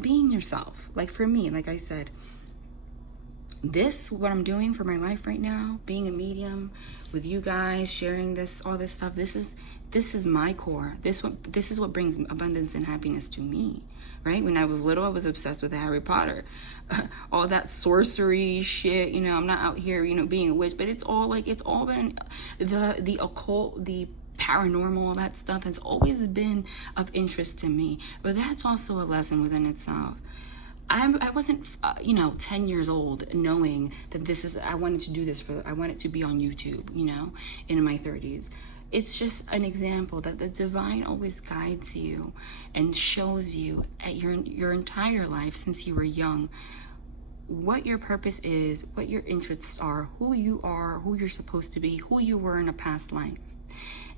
being yourself. Like for me, like I said, what I'm doing for my life right now, being a medium with you guys, sharing this, all this stuff, this is my core. This is what brings abundance and happiness to me, right? When I was little, I was obsessed with Harry Potter, all that sorcery shit. You know, I'm not out here, you know, being a witch, but it's all been the occult, the paranormal, all that stuff has always been of interest to me. But that's also a lesson within itself. I wasn't, 10 years old knowing that I wanted to do this I wanted to be on YouTube, you know, in my 30s. It's just an example that the divine always guides you and shows you at your entire life since you were young what your purpose is, what your interests are, who you're supposed to be, who you were in a past life.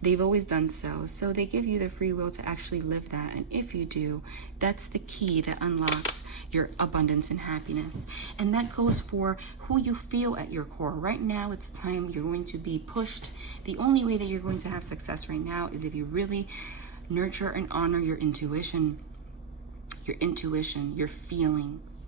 They've always done so. So they give you the free will to actually live that. And if you do, that's the key that unlocks your abundance and happiness. And that goes for who you feel at your core. Right now, it's time you're going to be pushed. The only way that you're going to have success right now is if you really nurture and honor your intuition, your feelings.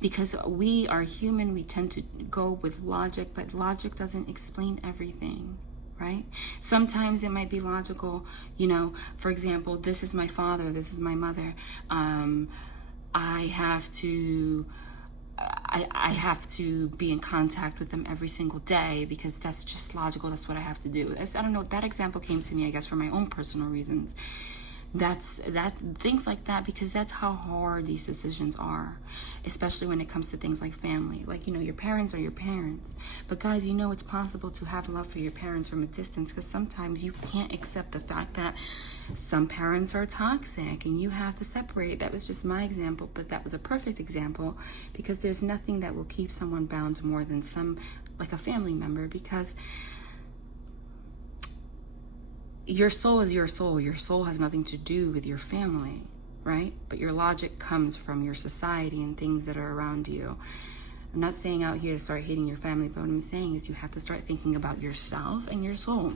Because we are human, we tend to go with logic, but logic doesn't explain everything. Right? Sometimes it might be logical, you know, for example, this is my father, this is my mother. I have to be in contact with them every single day because that's just logical. That's what I have to do. I don't know. That example came to me, I guess, for my own personal reasons. Things like that, because that's how hard these decisions are, especially when it comes to things like family. Like, you know, your parents are your parents, but guys, you know, it's possible to have love for your parents from a distance, because sometimes you can't accept the fact that some parents are toxic and you have to separate. That was just my example, but that was a perfect example, because there's nothing that will keep someone bound more than like a family member, because your soul is your soul. Your soul has nothing to do with your family, right? But your logic comes from your society and things that are around you. I'm not saying out here to start hating your family, but what I'm saying is you have to start thinking about yourself and your soul,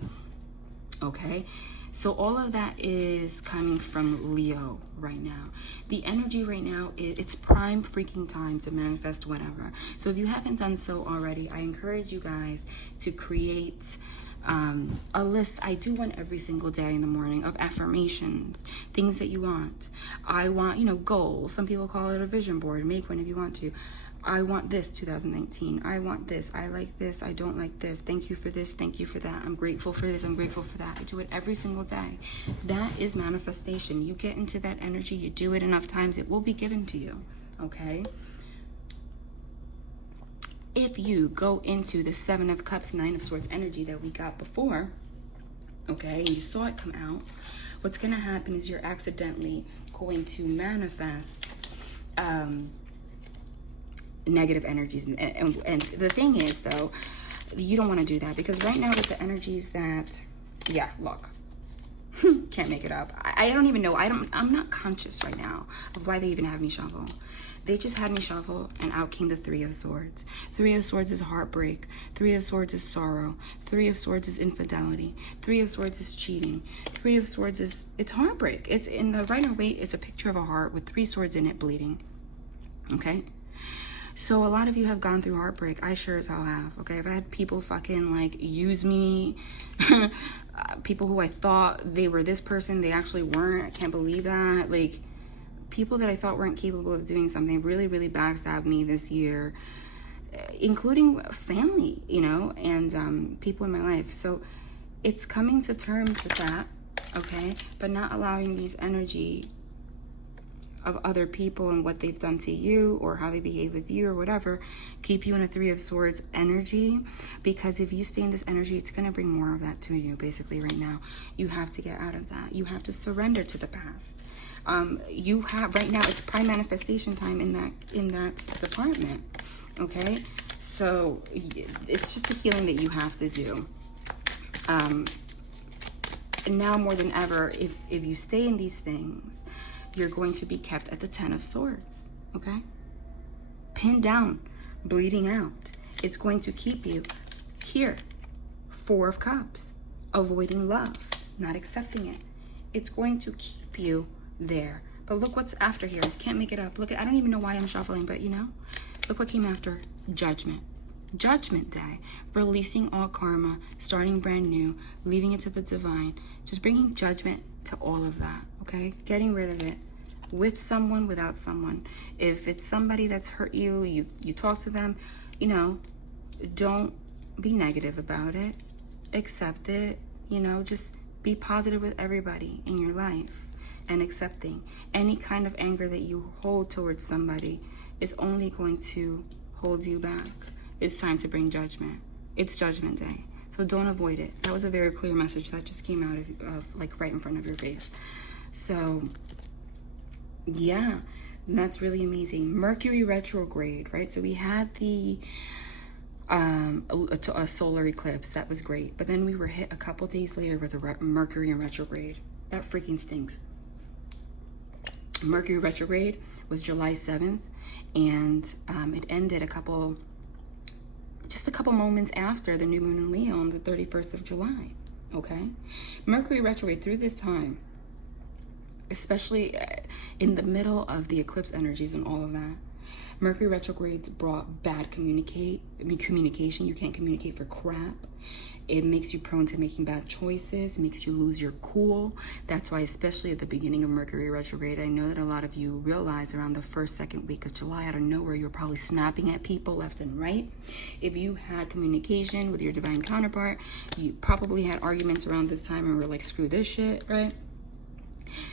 okay? So all of that is coming from Leo right now. The energy right now, it's prime freaking time to manifest whatever. So if you haven't done so already, I encourage you guys to create a list. I do one every single day in the morning of affirmations, things that you want. I want, you know, goals. Some people call it a vision board. Make one if you want to. I want this 2019. I want this. I like this. I don't like this. Thank you for this. Thank you for that. I'm grateful for this. I'm grateful for that. I do it every single day. That is manifestation. You get into that energy. You do it enough times. It will be given to you. Okay? If you go into the 7 of Cups, 9 of Swords energy that we got before, okay, and you saw it come out, what's going to happen is you're accidentally going to manifest negative energies. And the thing is, though, you don't want to do that, because right now with the energies that, yeah, look, can't make it up. I don't even know. I'm not conscious right now of why they even have me shuffle. They just had me shuffle, and out came the 3 of Swords. 3 of Swords is heartbreak. 3 of Swords is sorrow. 3 of Swords is infidelity. 3 of Swords is cheating. 3 of Swords is, it's heartbreak. It's in the Rider-Waite, it's a picture of a heart with 3 swords in it bleeding. Okay? So a lot of you have gone through heartbreak. I sure as hell have. Okay? I've had people fucking like use me. People who I thought they were this person, they actually weren't. I can't believe that. Like, people that I thought weren't capable of doing something really, really backstabbed me this year, including family, you know, and people in my life. So it's coming to terms with that, okay? But not allowing these energy of other people and what they've done to you or how they behave with you or whatever keep you in a 3 of Swords energy, because if you stay in this energy, it's going to bring more of that to you. Basically right now you have to get out of that. You have to surrender to the past. You have right now, it's prime manifestation time in that department. Okay, so it's just the healing that you have to do. And now more than ever, if you stay in these things, you're going to be kept at the 10 of Swords. Okay, pinned down, bleeding out. It's going to keep you here. 4 of Cups, avoiding love, not accepting it. It's going to keep you there. But look what's after here. Can't make it up. Look, I don't even know why I'm shuffling, but you know, look what came after. Judgment. Judgment Day. Releasing all karma, starting brand new, leaving it to the divine, just bringing judgment to all of that. Okay, getting rid of it, with someone, without someone. If it's somebody that's hurt you, you talk to them, you know, don't be negative about it. Accept it. You know, just be positive with everybody in your life. And accepting any kind of anger that you hold towards somebody is only going to hold you back. It's time to bring judgment. It's Judgment Day. So don't avoid it. That was a very clear message that just came out of like right in front of your face. So yeah, that's really amazing. Mercury retrograde, right? So we had the a solar eclipse. That was great. But then we were hit a couple days later with a Mercury in retrograde. That freaking stinks. Mercury retrograde was July 7th, and it ended just a couple moments after the new moon in Leo on the 31st of July. Okay, Mercury retrograde through this time, especially in the middle of the eclipse energies and all of that, Mercury retrogrades brought bad communication. You can't communicate for crap. It makes you prone to making bad choices, makes you lose your cool. That's why, especially at the beginning of Mercury retrograde, I know that a lot of you realize around the 1st, 2nd week of July, out of nowhere, you're probably snapping at people left and right. If you had communication with your divine counterpart, you probably had arguments around this time and were like, screw this shit, right?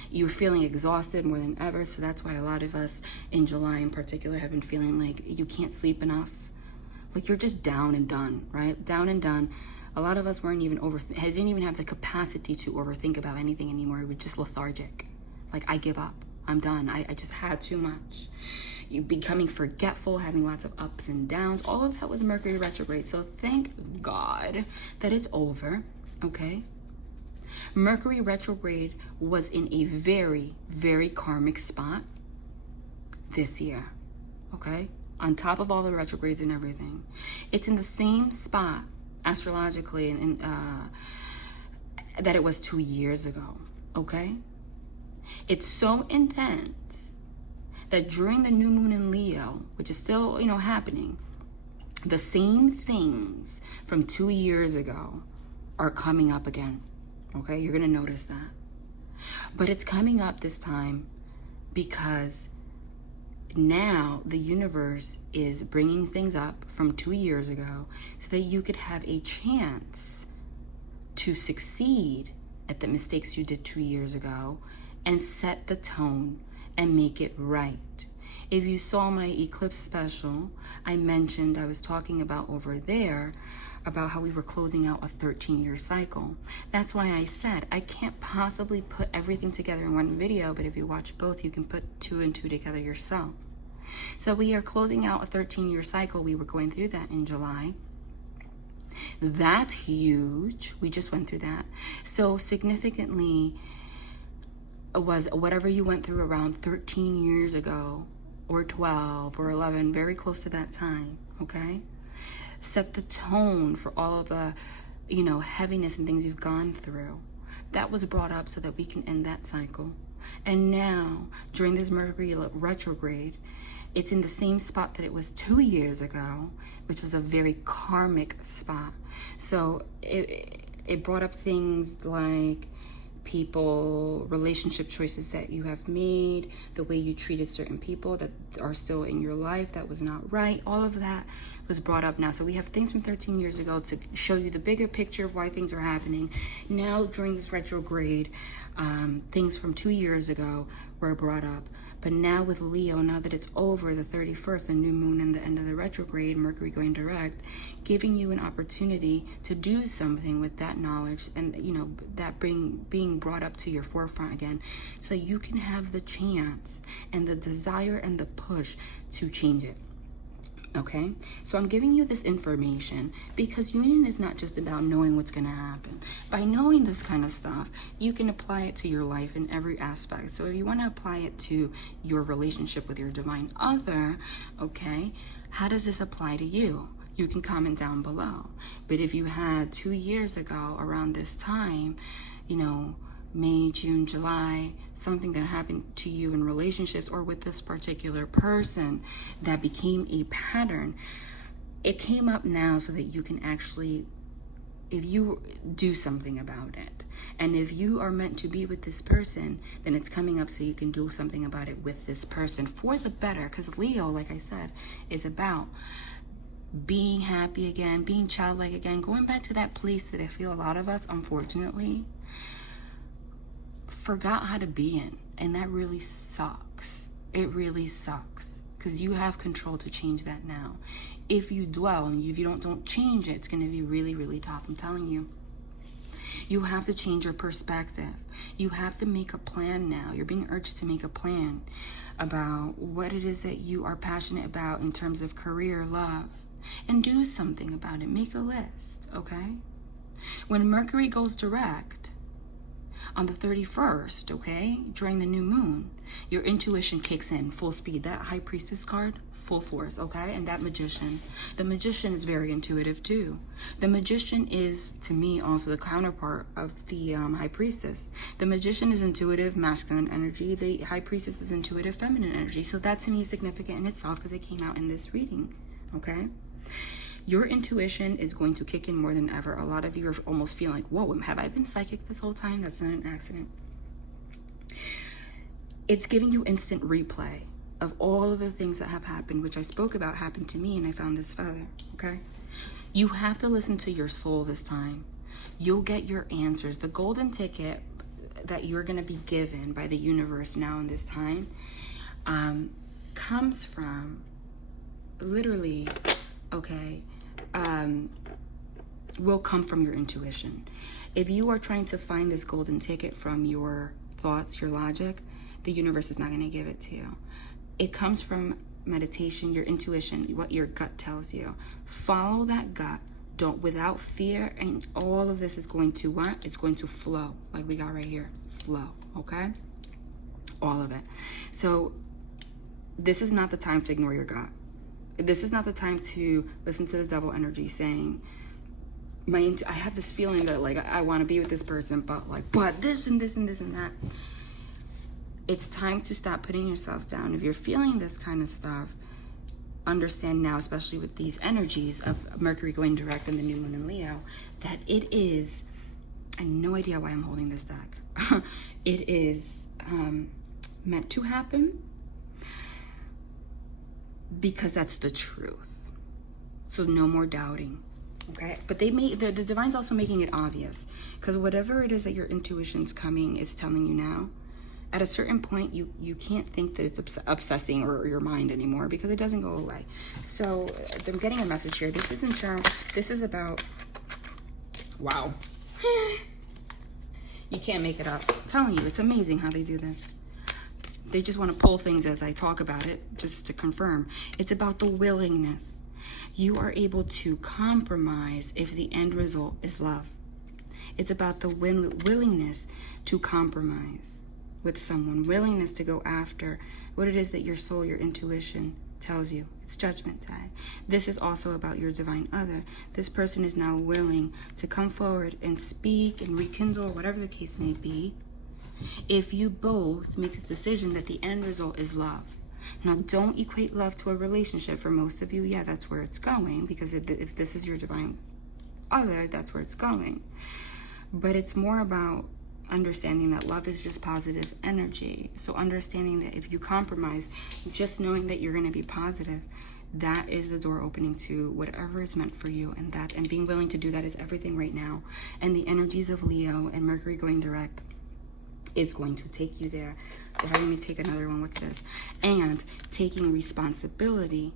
You were feeling exhausted more than ever. So that's why a lot of us in July in particular have been feeling like you can't sleep enough. Like you're just down and done, right? Down and done. A lot of us didn't even have the capacity to overthink about anything anymore. We were just lethargic. Like, I give up. I'm done. I just had too much. You becoming forgetful, having lots of ups and downs. All of that was Mercury retrograde. So thank God that it's over, okay? Mercury retrograde was in a very, very karmic spot this year, okay? On top of all the retrogrades and everything. It's in the same spot astrologically and that it was 2 years ago, okay? It's so intense that during the new moon in Leo, which is still, happening, the same things from 2 years ago are coming up again, okay? You're gonna notice that. But it's coming up this time because now the universe is bringing things up from 2 years ago so that you could have a chance to succeed at the mistakes you did 2 years ago and set the tone and make it right. If you saw my eclipse special, I was talking about over there about how we were closing out a 13-year cycle. That's why I said I can't possibly put everything together in one video, but if you watch both, you can put 2 and 2 together yourself. So we are closing out a 13-year cycle. We were going through that in July. That's huge. We just went through that. So significantly was whatever you went through around 13 years ago, or 12 or 11, very close to that time, okay? Set the tone for all of the, heaviness and things you've gone through. That was brought up so that we can end that cycle. And now, during this Mercury retrograde, it's in the same spot that it was 2 years ago, which was a very karmic spot. So it brought up things like people, relationship choices that you have made, the way you treated certain people that are still in your life that was not right. All of that was brought up now. So we have things from 13 years ago to show you the bigger picture of why things are happening. Now during this retrograde, things from 2 years ago were brought up. But now with Leo, now that it's over the 31st, the new moon and the end of the retrograde, Mercury going direct, giving you an opportunity to do something with that knowledge and, that being brought up to your forefront again, so you can have the chance and the desire and the push to change it. Okay, so I'm giving you this information because union is not just about knowing what's going to happen. By knowing this kind of stuff, you can apply it to your life in every aspect. So if you want to apply it to your relationship with your divine other, okay, how does this apply to you? You can comment down below. But if you had 2 years ago around this time, May, June, July, something that happened to you in relationships or with this particular person that became a pattern, it came up now so that you can actually, if you do something about it, and if you are meant to be with this person, then it's coming up so you can do something about it with this person for the better. Because Leo, like I said, is about being happy again, being childlike again, going back to that place that I feel a lot of us, unfortunately, forgot how to be in. And that really sucks. It really sucks because you have control to change that now. If you dwell and if you don't change it, it's going to be really, really tough. I'm telling you. You have to change your perspective. You have to make a plan now. You're being urged to make a plan about what it is that you are passionate about in terms of career, love, and do something about it. Make a list, okay? When Mercury goes direct on the 31st, okay, during the new moon, your intuition kicks in full speed. That High Priestess card, full force, okay? And that Magician. The Magician is very intuitive too. The Magician is, to me, also the counterpart of the High Priestess. The Magician is intuitive, masculine energy. The High Priestess is intuitive, feminine energy. So that to me is significant in itself because it came out in this reading, okay? Your intuition is going to kick in more than ever. A lot of you are almost feeling like, whoa, have I been psychic this whole time? That's not an accident. It's giving you instant replay of all of the things that have happened, which I spoke about happened to me, and I found this feather, okay? You have to listen to your soul this time. You'll get your answers. The golden ticket that you're going to be given by the universe now in this time comes from literally, okay, will come from your intuition. If you are trying to find this golden ticket from your thoughts, your logic, the universe is not going to give it to you. It comes from meditation, your intuition, what your gut tells you. Follow that gut. Don't, without fear, and all of this is going to what? It's going to flow, like we got right here. Flow, okay? All of it. So this is not the time to ignore your gut. This is not the time to listen to the devil energy saying, I have this feeling that like I want to be with this person, but this and this and this and that. It's time to stop putting yourself down. If you're feeling this kind of stuff, understand now, especially with these energies of Mercury going direct and the new moon in Leo, that it is, I have no idea why I'm holding this deck. It is meant to happen because that's the truth. So no more doubting. Okay, but the divine's also making it obvious, because whatever it is that your intuition's coming is telling you now, at a certain point you can't think that it's obsessing or your mind anymore, because it doesn't go away. So I'm getting a message here. This is about, wow. You can't make it up. I'm telling you, it's amazing how they do this. They just want to pull things as I talk about it, just to confirm. It's about the willingness. You are able to compromise if the end result is love. It's about the willingness to compromise with someone, willingness to go after what it is that your soul, your intuition tells you. It's judgment day. This is also about your divine other. This person is now willing to come forward and speak and rekindle, whatever the case may be, if you both make the decision that the end result is love. Now, don't equate love to a relationship. For most of you, yeah, that's where it's going, because if this is your divine other, that's where it's going. But it's more about understanding that love is just positive energy. So understanding that if you compromise, just knowing that you're going to be positive, that is the door opening to whatever is meant for you, and being willing to do that is everything right now. And the energies of Leo and Mercury going direct is going to take you there. They're having me take another one. What's this? And taking responsibility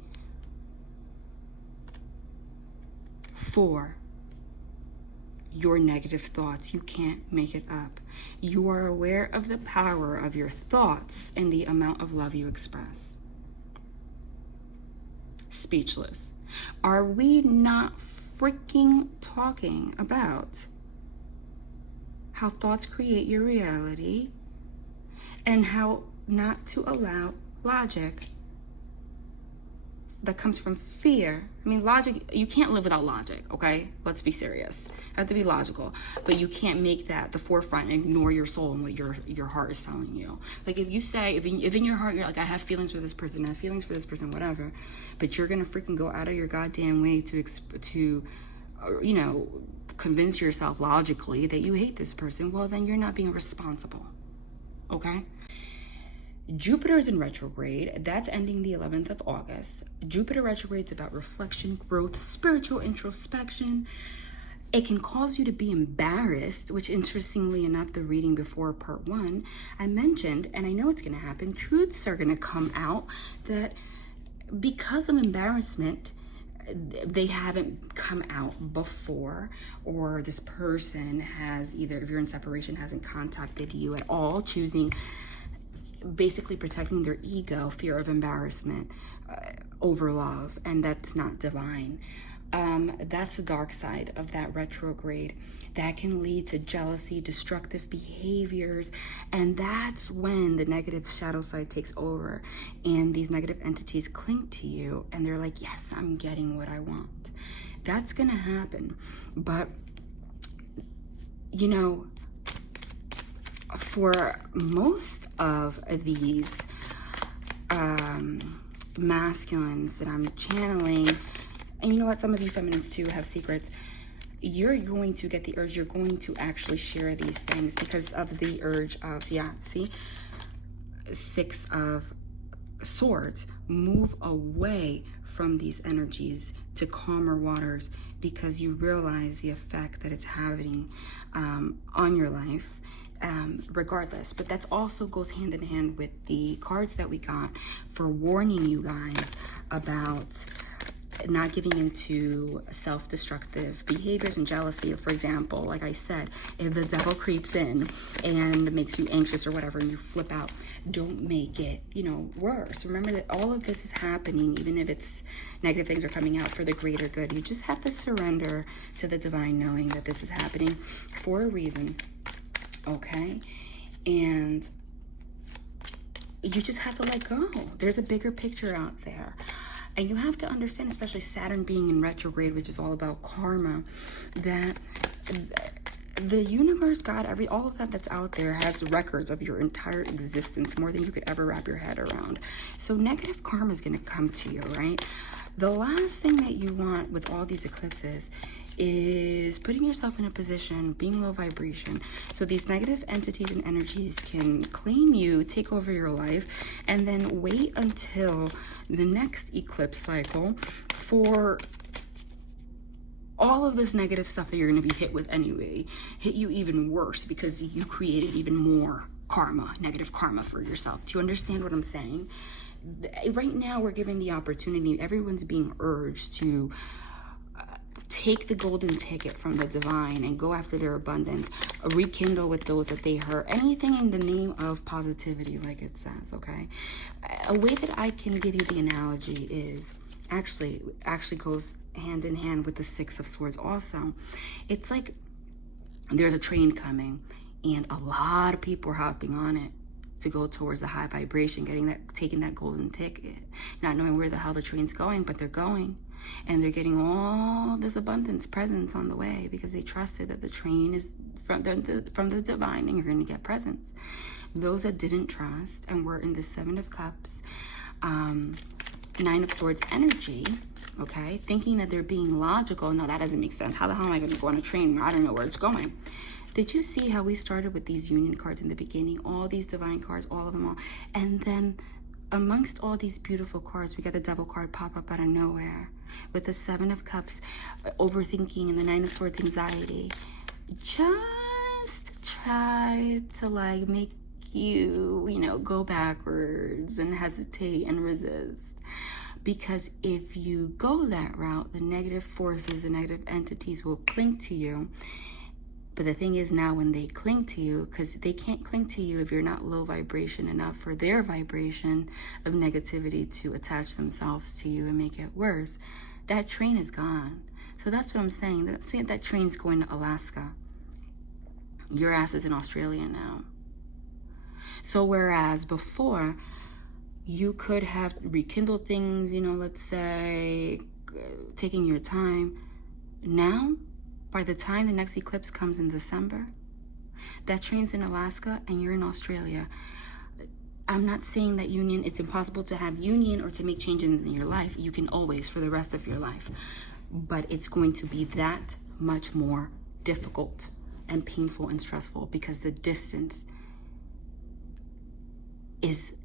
for your negative thoughts. You can't make it up. You are aware of the power of your thoughts and the amount of love you express. Speechless. Are we not freaking talking about how thoughts create your reality, and how not to allow logic that comes from fear? I mean, logic, you can't live without logic, okay? Let's be serious. You have to be logical, but you can't make that the forefront and ignore your soul and what your heart is telling you. Like if you say, if in your heart you're like, I have feelings for this person, I have feelings for this person, whatever, but you're gonna freaking go out of your goddamn way to convince yourself logically that you hate this person, well, then you're not being responsible, okay? Jupiter is in retrograde. That's ending the 11th of August. Jupiter retrograde is about reflection, growth, spiritual introspection. It can cause you to be embarrassed, which interestingly enough, the reading before part 1, I mentioned, and I know it's going to happen, truths are going to come out that because of embarrassment, they haven't come out before, or this person has either, if you're in separation, hasn't contacted you at all, choosing, basically protecting their ego, fear of embarrassment over love, and that's not divine. That's the dark side of that retrograde. That can lead to jealousy, destructive behaviors, and that's when the negative shadow side takes over, and these negative entities cling to you, and they're like, yes, I'm getting what I want. That's gonna happen. But, for most of these masculines that I'm channeling, and you know what, some of you feminines too have secrets, you're going to get the urge, you're going to actually share these things because of the urge of, see, 6 of Swords. Move away from these energies to calmer waters, because you realize the effect that it's having on your life. Regardless, but that also goes hand in hand with the cards that we got for warning you guys about not giving into self-destructive behaviors and jealousy. For example, like I said, if the devil creeps in and makes you anxious or whatever and you flip out, don't make it, worse. Remember that all of this is happening, even if it's negative things are coming out, for the greater good. You just have to surrender to the divine, knowing that this is happening for a reason. Okay, and you just have to let go. There's a bigger picture out there. And you have to understand, especially Saturn being in retrograde, which is all about karma, that the universe, God, all of that that's out there has records of your entire existence, more than you could ever wrap your head around. So negative karma is going to come to you, right? The last thing that you want with all these eclipses is putting yourself in a position, being low vibration, so these negative entities and energies can claim you, take over your life, and then wait until the next eclipse cycle for all of this negative stuff that you're going to be hit with anyway, hit you even worse because you created even more karma, negative karma for yourself. Do you understand what I'm saying? Right now, we're given the opportunity, everyone's being urged to take the golden ticket from the divine and go after their abundance, rekindle with those that they hurt, anything in the name of positivity, like it says, okay? A way that I can give you the analogy is actually goes hand in hand with the Six of Swords also. It's like there's a train coming and a lot of people are hopping on it to go towards the high vibration, taking that golden ticket, not knowing where the hell the train's going, but they're going. And they're getting all this abundance presents on the way because they trusted that the train is from the divine and you're going to get presents. Those that didn't trust and were in the Seven of Cups, Nine of Swords energy, okay, thinking that they're being logical. No, that doesn't make sense. How the hell am I going to go on a train where I don't know where it's going? Did you see how we started with these union cards in the beginning? All these divine cards, all of them all. And then amongst all these beautiful cards, we got the Devil card pop up out of nowhere. With the Seven of Cups, overthinking, and the Nine of Swords, anxiety. Just try to like make you, go backwards and hesitate and resist. Because if you go that route, the negative forces, the negative entities will cling to you. But the thing is now when they cling to you, because they can't cling to you if you're not low vibration enough for their vibration of negativity to attach themselves to you and make it worse, that train is gone. So that's what I'm saying. Say that train's going to Alaska. Your ass is in Australia now. So whereas before, you could have rekindled things, let's say, taking your time. Now, by the time the next eclipse comes in December, that train's in Alaska and you're in Australia. I'm not saying that it's impossible to have union or to make changes in your life. You can always for the rest of your life. But it's going to be that much more difficult and painful and stressful because the distance is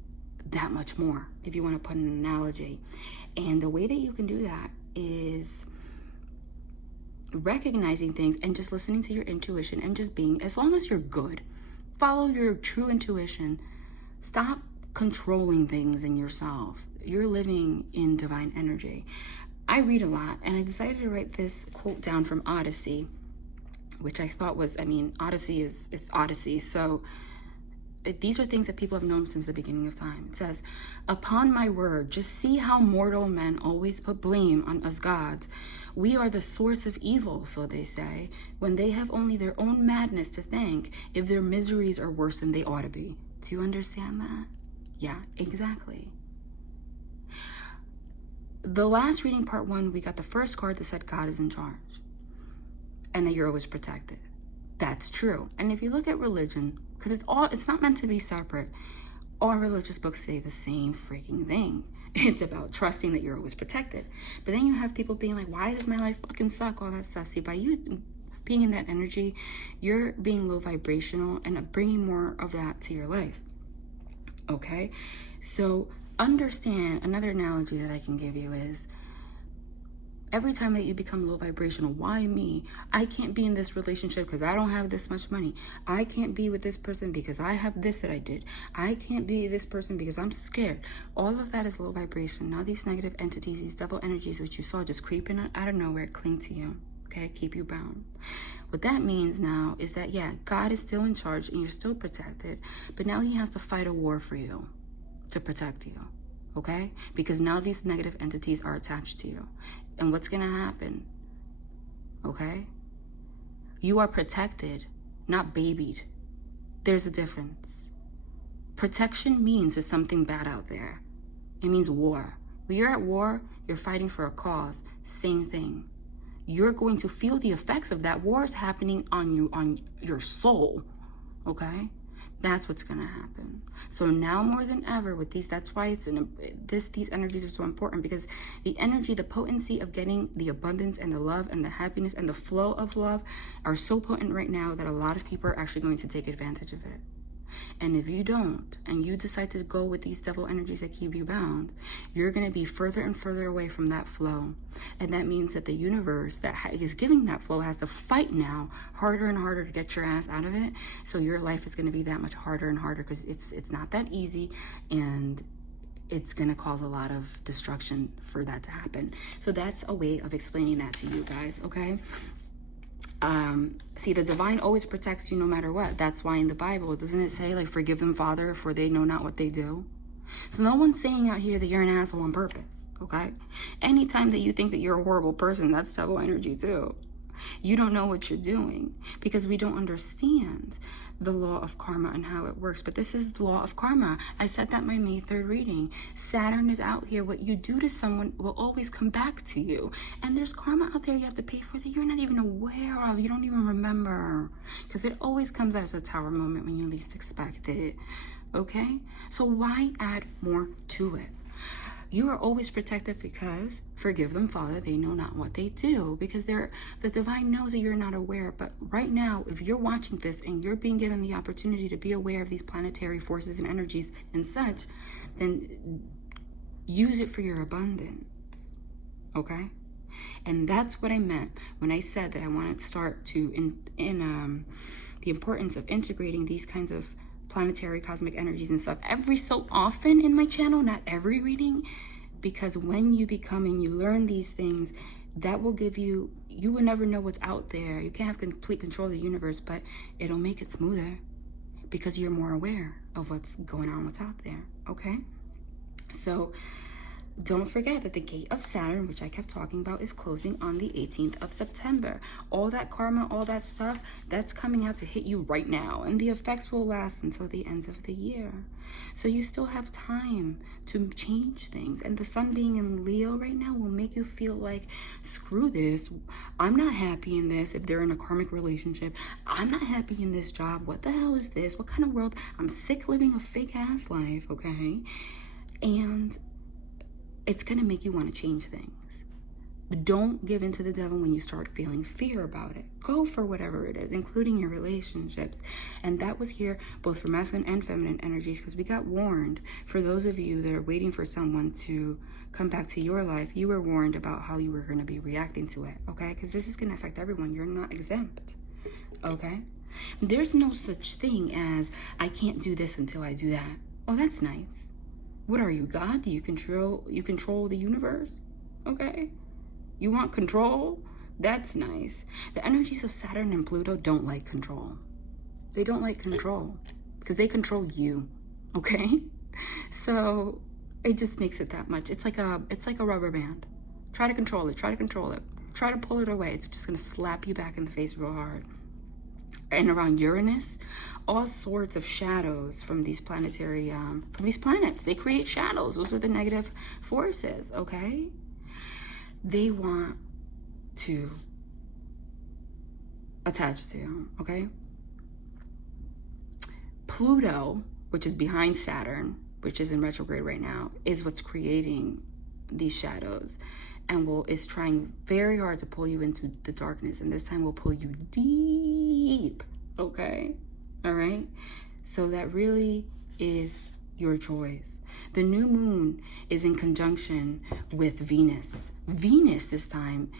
that much more, if you want to put an analogy. And the way that you can do that is recognizing things and just listening to your intuition and just being, as long as you're good, follow your true intuition. Stop controlling things in yourself. You're living in divine energy. I read a lot, and I decided to write this quote down from Odyssey, which I thought was, Odyssey is Odyssey. So these are things that people have known since the beginning of time. It says, "Upon my word, just see how mortal men always put blame on us gods. We are the source of evil, so they say, when they have only their own madness to thank if their miseries are worse than they ought to be." Do you understand that? Yeah, exactly. The last reading, part 1, we got the first card that said God is in charge and that you're always protected. That's true. And if you look at religion, because it's not meant to be separate, all religious books say the same freaking thing. It's about trusting that you're always protected. But then you have people being like, why does my life fucking suck? All that stuff. See, by you being in that energy, you're being low vibrational and bringing more of that to your life. Okay? So understand, another analogy that I can give you is, every time that you become low vibrational, why me? I can't be in this relationship because I don't have this much money. I can't be with this person because I have this that I did. I can't be this person because I'm scared. All of that is low vibration. Now these negative entities, these devil energies which you saw just creeping out of nowhere, cling to you, okay? Keep you bound. What that means now is that, yeah, God is still in charge and you're still protected, but now he has to fight a war for you to protect you, okay? Because now these negative entities are attached to you. And what's going to happen? Okay? You are protected, not babied. There's a difference. Protection means there's something bad out there. It means war. When you're at war, you're fighting for a cause. Same thing. You're going to feel the effects of that. War is happening on you, on your soul, okay? That's what's going to happen. So now more than ever with these, that's why it's these energies are so important, because the energy, the potency of getting the abundance and the love and the happiness and the flow of love are so potent right now that a lot of people are actually going to take advantage of it. And if you don't, and you decide to go with these devil energies that keep you bound, you're going to be further and further away from that flow. And that means that the universe that is giving that flow has to fight now harder and harder to get your ass out of it. So your life is going to be that much harder and harder, because it's not that easy, and it's going to cause a lot of destruction for that to happen. So that's a way of explaining that to you guys, okay? See, the divine always protects you no matter what. That's why in the Bible, doesn't it say, like, forgive them, Father, for they know not what they do? So no one's saying out here that you're an asshole on purpose, okay? Anytime that you think that you're a horrible person, that's devil energy too. You don't know what you're doing, because we don't understand the law of karma and how it works. But this is the law of karma. I said that in my May 3rd reading. Saturn is out here. What you do to someone will always come back to you. And there's karma out there you have to pay for that you're not even aware of. You don't even remember. Because it always comes as a tower moment when you least expect it. Okay? So why add more to it? You are always protected, because forgive them, Father, they know not what they do, because the divine knows that you're not aware. But right now, if you're watching this and you're being given the opportunity to be aware of these planetary forces and energies and such, then use it for your abundance, okay? And that's what I meant when I said that I wanted to start to the importance of integrating these kinds of planetary cosmic energies and stuff every so often in my channel, not every reading, because when you become and you learn these things, that will give you will never know what's out there. You can't have complete control of the universe, but it'll make it smoother because you're more aware of what's going on, what's out there, okay? So don't forget that the gate of Saturn, which I kept talking about, is closing on the 18th of September. All that karma, all that stuff, that's coming out to hit you right now. And the effects will last until the end of the year. So you still have time to change things. And the sun being in Leo right now will make you feel like, screw this. I'm not happy in this. If they're in a karmic relationship, I'm not happy in this job. What the hell is this? What kind of world? I'm sick living a fake ass life, okay? And it's going to make you want to change things. But don't give in to the devil when you start feeling fear about it. Go for whatever it is, including your relationships. And that was here both for masculine and feminine energies, because we got warned. For those of you that are waiting for someone to come back to your life, you were warned about how you were going to be reacting to it, okay? Because this is going to affect everyone. You're not exempt, okay? There's no such thing as, I can't do this until I do that. Oh, that's nice. What are you, God? Do you control the universe? Okay. You want control? That's nice. The energies of Saturn and Pluto don't like control. They don't like control because they control you. Okay? So it just makes it that much. It's like a rubber band. Try to control it. Try to control it. Try to pull it away. It's just going to slap you back in the face real hard. And around Uranus, all sorts of shadows from these planetary, from these planets. They create shadows. Those are the negative forces, okay? They want to attach to, okay? Pluto, which is behind Saturn, which is in retrograde right now, is what's creating these shadows. And is trying very hard to pull you into the darkness. And this time will pull you deep, okay? All right? So that really is your choice. The new moon is in conjunction with Venus. Venus this time.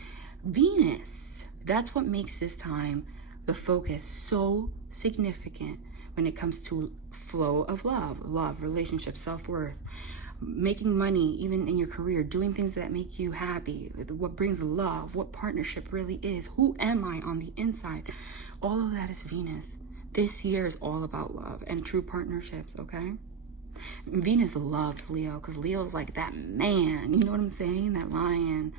Venus. That's what makes this time, the focus, so significant when it comes to flow of love, relationships, self-worth. Making money, even in your career, doing things that make you happy, what brings love, what partnership really is, who am I on the inside? All of that is Venus. This year is all about love and true partnerships, okay? Venus loves Leo because Leo's like that man, you know what I'm saying? That lion.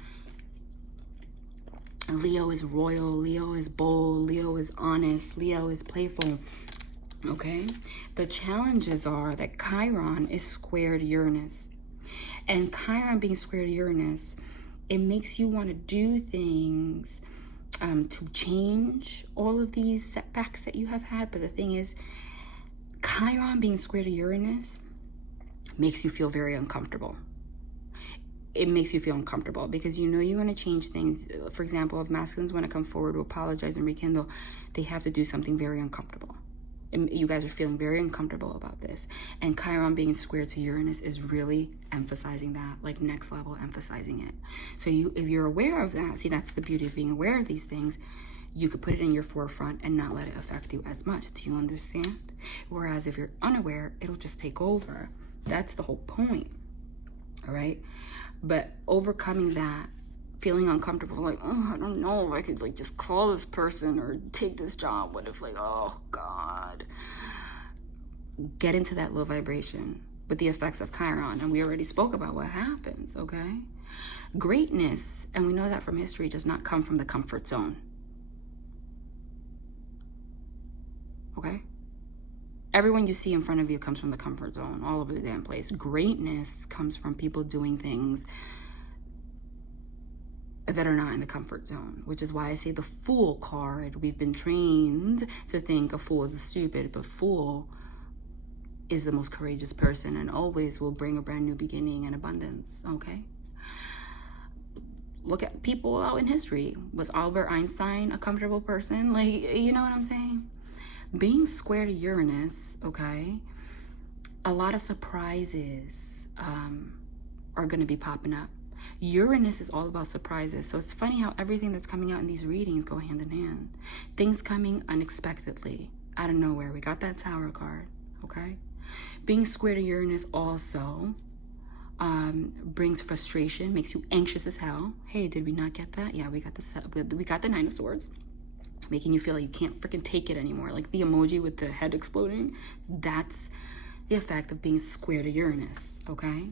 Leo is royal, Leo is bold, Leo is honest, Leo is playful. Okay, the challenges are that Chiron is squared Uranus. And Chiron being square to Uranus, it makes you want to do things to change all of these setbacks that you have had. But the thing is, Chiron being square to Uranus makes you feel very uncomfortable. It makes you feel uncomfortable because you know you're going to change things. For example, if masculines want to come forward to apologize and rekindle, they have to do something very uncomfortable. And you guys are feeling very uncomfortable about this. And Chiron being square to Uranus is really emphasizing that, like next level emphasizing it. So if you're aware of that, see, that's the beauty of being aware of these things. You could put it in your forefront and not let it affect you as much. Do you understand? Whereas if you're unaware, it'll just take over. That's the whole point. All right? But overcoming that, feeling uncomfortable, like, oh, I don't know if I could like just call this person or take this job. What if like, oh God. Get into that low vibration with the effects of Chiron. And we already spoke about what happens, okay? Greatness, and we know that from history, does not come from the comfort zone. Okay? Everyone you see in front of you comes from the comfort zone, all over the damn place. Greatness comes from people doing things that are not in the comfort zone, which is why I say the Fool card. We've been trained to think a fool is stupid, but Fool is the most courageous person and always will bring a brand new beginning and abundance, okay? Look at people out in history. Was Albert Einstein a comfortable person? Like, you know what I'm saying? Being square to Uranus, okay, a lot of surprises are going to be popping up. Uranus is all about surprises. So it's funny how everything that's coming out in these readings go hand in hand. Things coming unexpectedly, out of nowhere. We got that Tower card, okay? Being square to Uranus also brings frustration, makes you anxious as hell. Hey, did we not get that? Yeah, we got the Nine of Swords. Making you feel like you can't freaking take it anymore. Like the emoji with the head exploding. That's the effect of being square to Uranus, okay?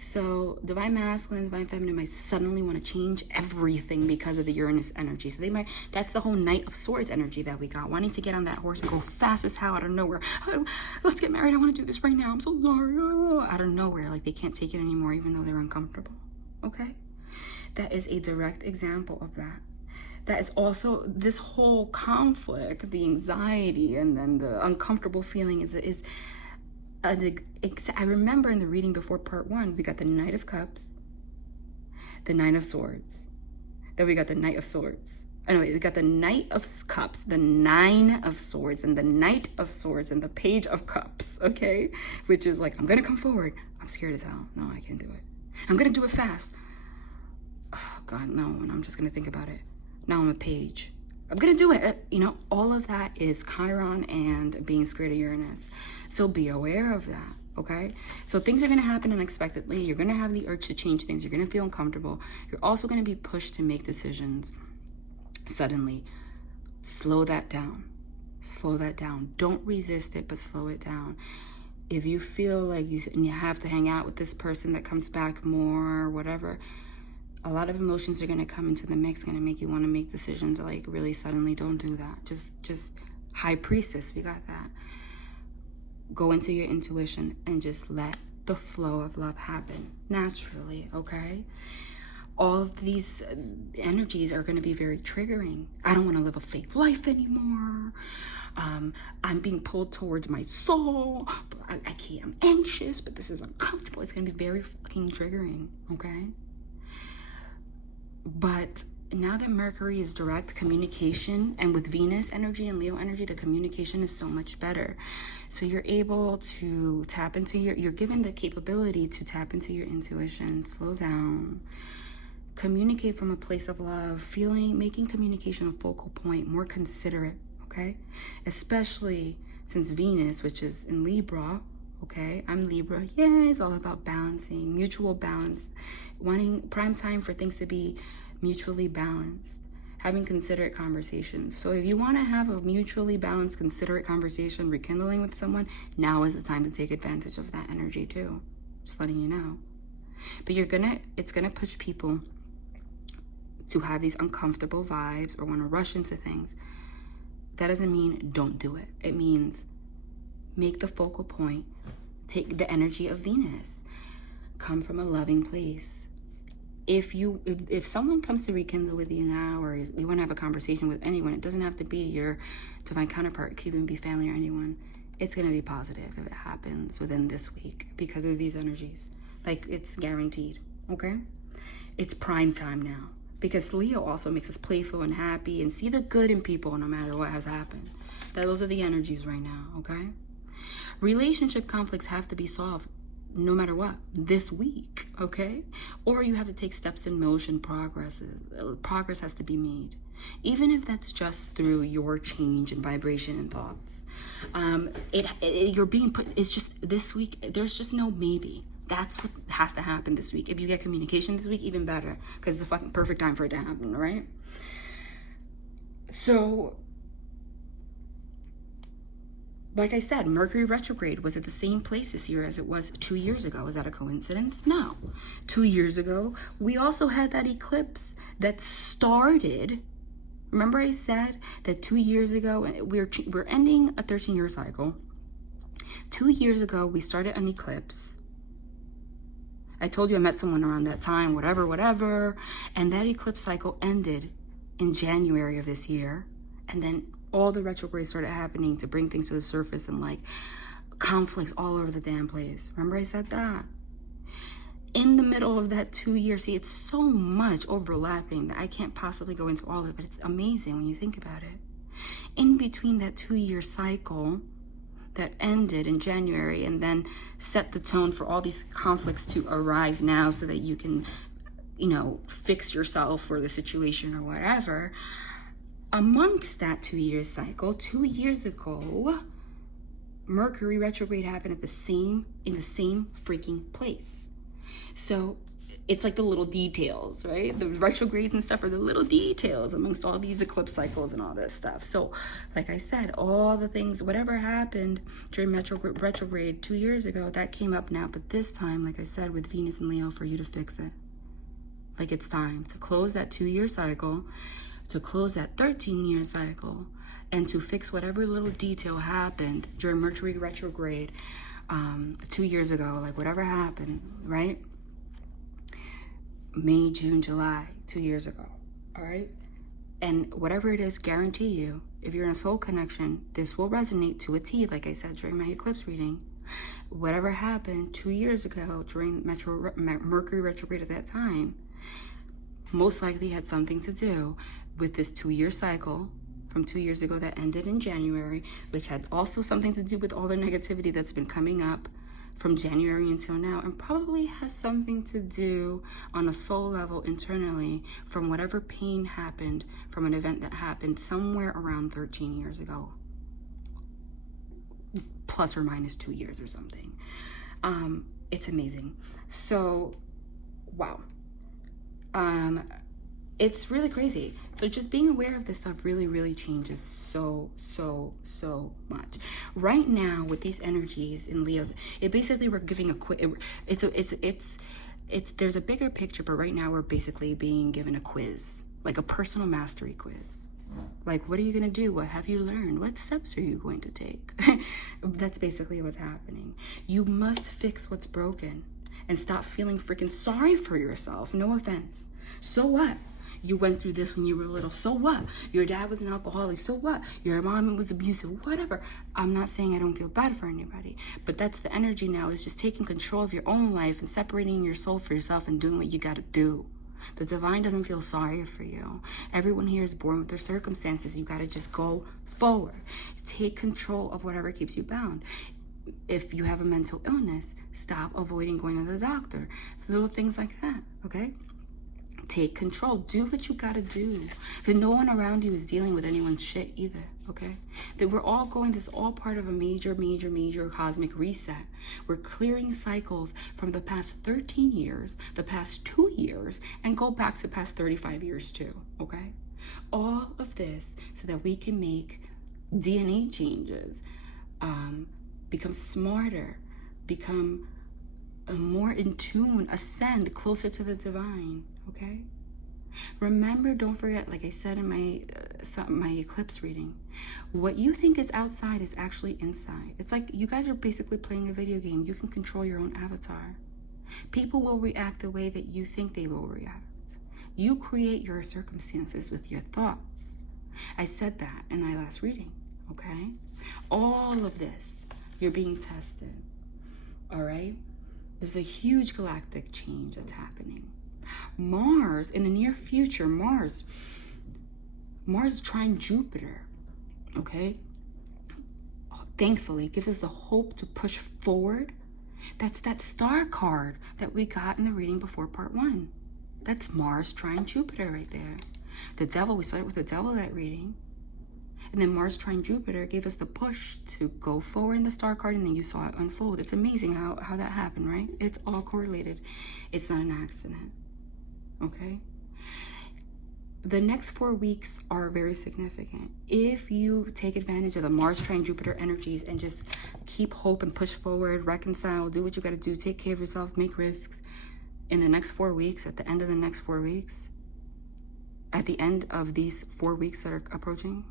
So divine masculine, divine feminine might suddenly want to change everything because of the Uranus energy. So that's the whole Knight of Swords energy that we got. Wanting to get on that horse and go fast as hell out of nowhere. Oh, let's get married. I want to do this right now. I'm so sorry. Oh, out of nowhere. Like they can't take it anymore even though they're uncomfortable, okay? That is a direct example of that. That is also this whole conflict, the anxiety, and then the uncomfortable feeling I remember in the reading before part 1, we got the Knight of Cups, the Nine of Swords. Then we got the Knight of Swords. Anyway, we got the Knight of Cups, the Nine of Swords, and the Knight of Swords, and the Page of Cups, okay? Which is like, I'm going to come forward. I'm scared as hell. No, I can't do it. I'm going to do it fast. Oh, God, no. And I'm just going to think about it. Now I'm a page. I'm going to do it. You know, all of that is Chiron and being square to Uranus. So be aware of that, okay? So things are going to happen unexpectedly. You're going to have the urge to change things. You're going to feel uncomfortable. You're also going to be pushed to make decisions suddenly. Slow that down. Slow that down. Don't resist it, but slow it down. If you feel like you have to hang out with this person that comes back more or whatever, a lot of emotions are going to come into the mix, going to make you want to make decisions like really suddenly. Don't do that. Just High Priestess, we got that. Go into your intuition and just let the flow of love happen naturally, okay? All of these energies are going to be very triggering. I don't want to live a fake life anymore. I'm being pulled towards my soul, but I can't. I'm anxious, but this is uncomfortable. It's going to be very fucking triggering, okay? But now that Mercury is direct communication, and with Venus energy and Leo energy, the communication is so much better. So you're able to tap into you're given the capability to tap into your intuition, slow down, communicate from a place of love, making communication a focal point, more considerate, okay? Especially since Venus, which is in Libra, okay? I'm Libra. Yeah, it's all about balancing, mutual balance, wanting prime time for things to be mutually balanced, having considerate conversations. So if you want to have a mutually balanced, considerate conversation, rekindling with someone, now is the time to take advantage of that energy too. Just letting you know. But it's gonna push people to have these uncomfortable vibes or want to rush into things. That doesn't mean don't do it. It means make the focal point, take the energy of Venus. come from a loving place. If someone comes to rekindle with you now, or you want to have a conversation with anyone, it doesn't have to be your divine counterpart. It could even be family or anyone. It's going to be positive if it happens within this week because of these energies. Like, it's guaranteed, okay? It's prime time now, because Leo also makes us playful and happy and see the good in people no matter what has happened. Those are the energies right now, okay? Relationship conflicts have to be solved no matter what this week, okay? Or you have to take steps in motion. Progress has to be made, even if that's just through your change in vibration and thoughts. You're being put, it's just this week, there's just no maybe. That's what has to happen this week. If you get communication this week, even better, because it's a fucking perfect time for it to happen, right? So, like I said, Mercury retrograde was at the same place this year as it was 2 years ago. Is that a coincidence? No. 2 years ago, we also had that eclipse that started. Remember I said that 2 years ago, we're ending a 13-year cycle. 2 years ago, we started an eclipse. I told you I met someone around that time, whatever. And that eclipse cycle ended in January of this year. And then all the retrogrades started happening to bring things to the surface, and like conflicts all over the damn place. Remember I said that? In the middle of that 2 years, see, it's so much overlapping that I can't possibly go into all of it, but it's amazing when you think about it. In between that 2-year cycle that ended in January and then set the tone for all these conflicts to arise now so that you can, fix yourself for the situation or whatever. Amongst that 2-year cycle, 2 years ago, Mercury retrograde happened in the same freaking place. So it's like the little details, right? The retrogrades and stuff are the little details amongst all these eclipse cycles and all this stuff. So, like I said, all the things, whatever happened during retrograde 2 years ago, that came up now. But this time, like I said, with Venus and Leo, for you to fix it. Like, it's time to close that 2-year cycle, to close that 13-year cycle, and to fix whatever little detail happened during Mercury retrograde 2 years ago, like whatever happened, right? May, June, July, 2 years ago, all right? And whatever it is, guarantee you, if you're in a soul connection, this will resonate to a T, like I said during my eclipse reading. Whatever happened 2 years ago during Mercury retrograde at that time, most likely had something to do with this 2-year cycle from 2 years ago that ended in January, which had also something to do with all the negativity that's been coming up from January until now, and probably has something to do on a soul level internally from whatever pain happened from an event that happened somewhere around 13 years ago, plus or minus 2 years or something. It's amazing. So, wow. It's really crazy. So just being aware of this stuff really changes so much. Right now with these energies in Leo, it basically, we're giving a quiz. There's a bigger picture, but right now we're basically being given a quiz, like a personal mastery quiz. Like, what are you going to do? What have you learned? What steps are you going to take? That's basically what's happening. You must fix what's broken and stop feeling freaking sorry for yourself. No offense. So what? You went through this when you were little. So what? Your dad was an alcoholic. So what? Your mom was abusive. Whatever. I'm not saying I don't feel bad for anybody, but that's the energy now, is just taking control of your own life and separating your soul for yourself and doing what you got to do. The divine doesn't feel sorry for you. Everyone here is born with their circumstances. You got to just go forward. Take control of whatever keeps you bound. If you have a mental illness, stop avoiding going to the doctor. Little things like that, okay? Take control. Do what you gotta do. Because no one around you is dealing with anyone's shit either, okay? That we're all going, this is all part of a major cosmic reset. We're clearing cycles from the past 13 years, the past 2 years, and go back to the past 35 years too, okay? All of this so that we can make DNA changes, become smarter, become more in tune, ascend closer to the divine, okay? Remember, don't forget, like I said in my eclipse reading, what you think is outside is actually inside. It's like you guys are basically playing a video game. You can control your own avatar. People will react the way that you think they will react. You create your circumstances with your thoughts. I said that in my last reading, okay? All of this, you're being tested, all right? There's a huge galactic change that's happening. Mars, in the near future, Mars trine Jupiter, okay? Thankfully, gives us the hope to push forward. That's that star card that we got in the reading before part 1. That's Mars trine Jupiter right there. The devil, we started with the devil that reading. And then Mars trine Jupiter gave us the push to go forward in the star card, and then you saw it unfold. It's amazing how that happened, right? It's all correlated. It's not an accident, okay? The next 4 weeks are very significant. If you take advantage of the Mars trine Jupiter energies and just keep hope and push forward, reconcile, do what you got to do, take care of yourself, make risks, in the next 4 weeks, at the end of the next 4 weeks, at the end of these 4 weeks that are approaching,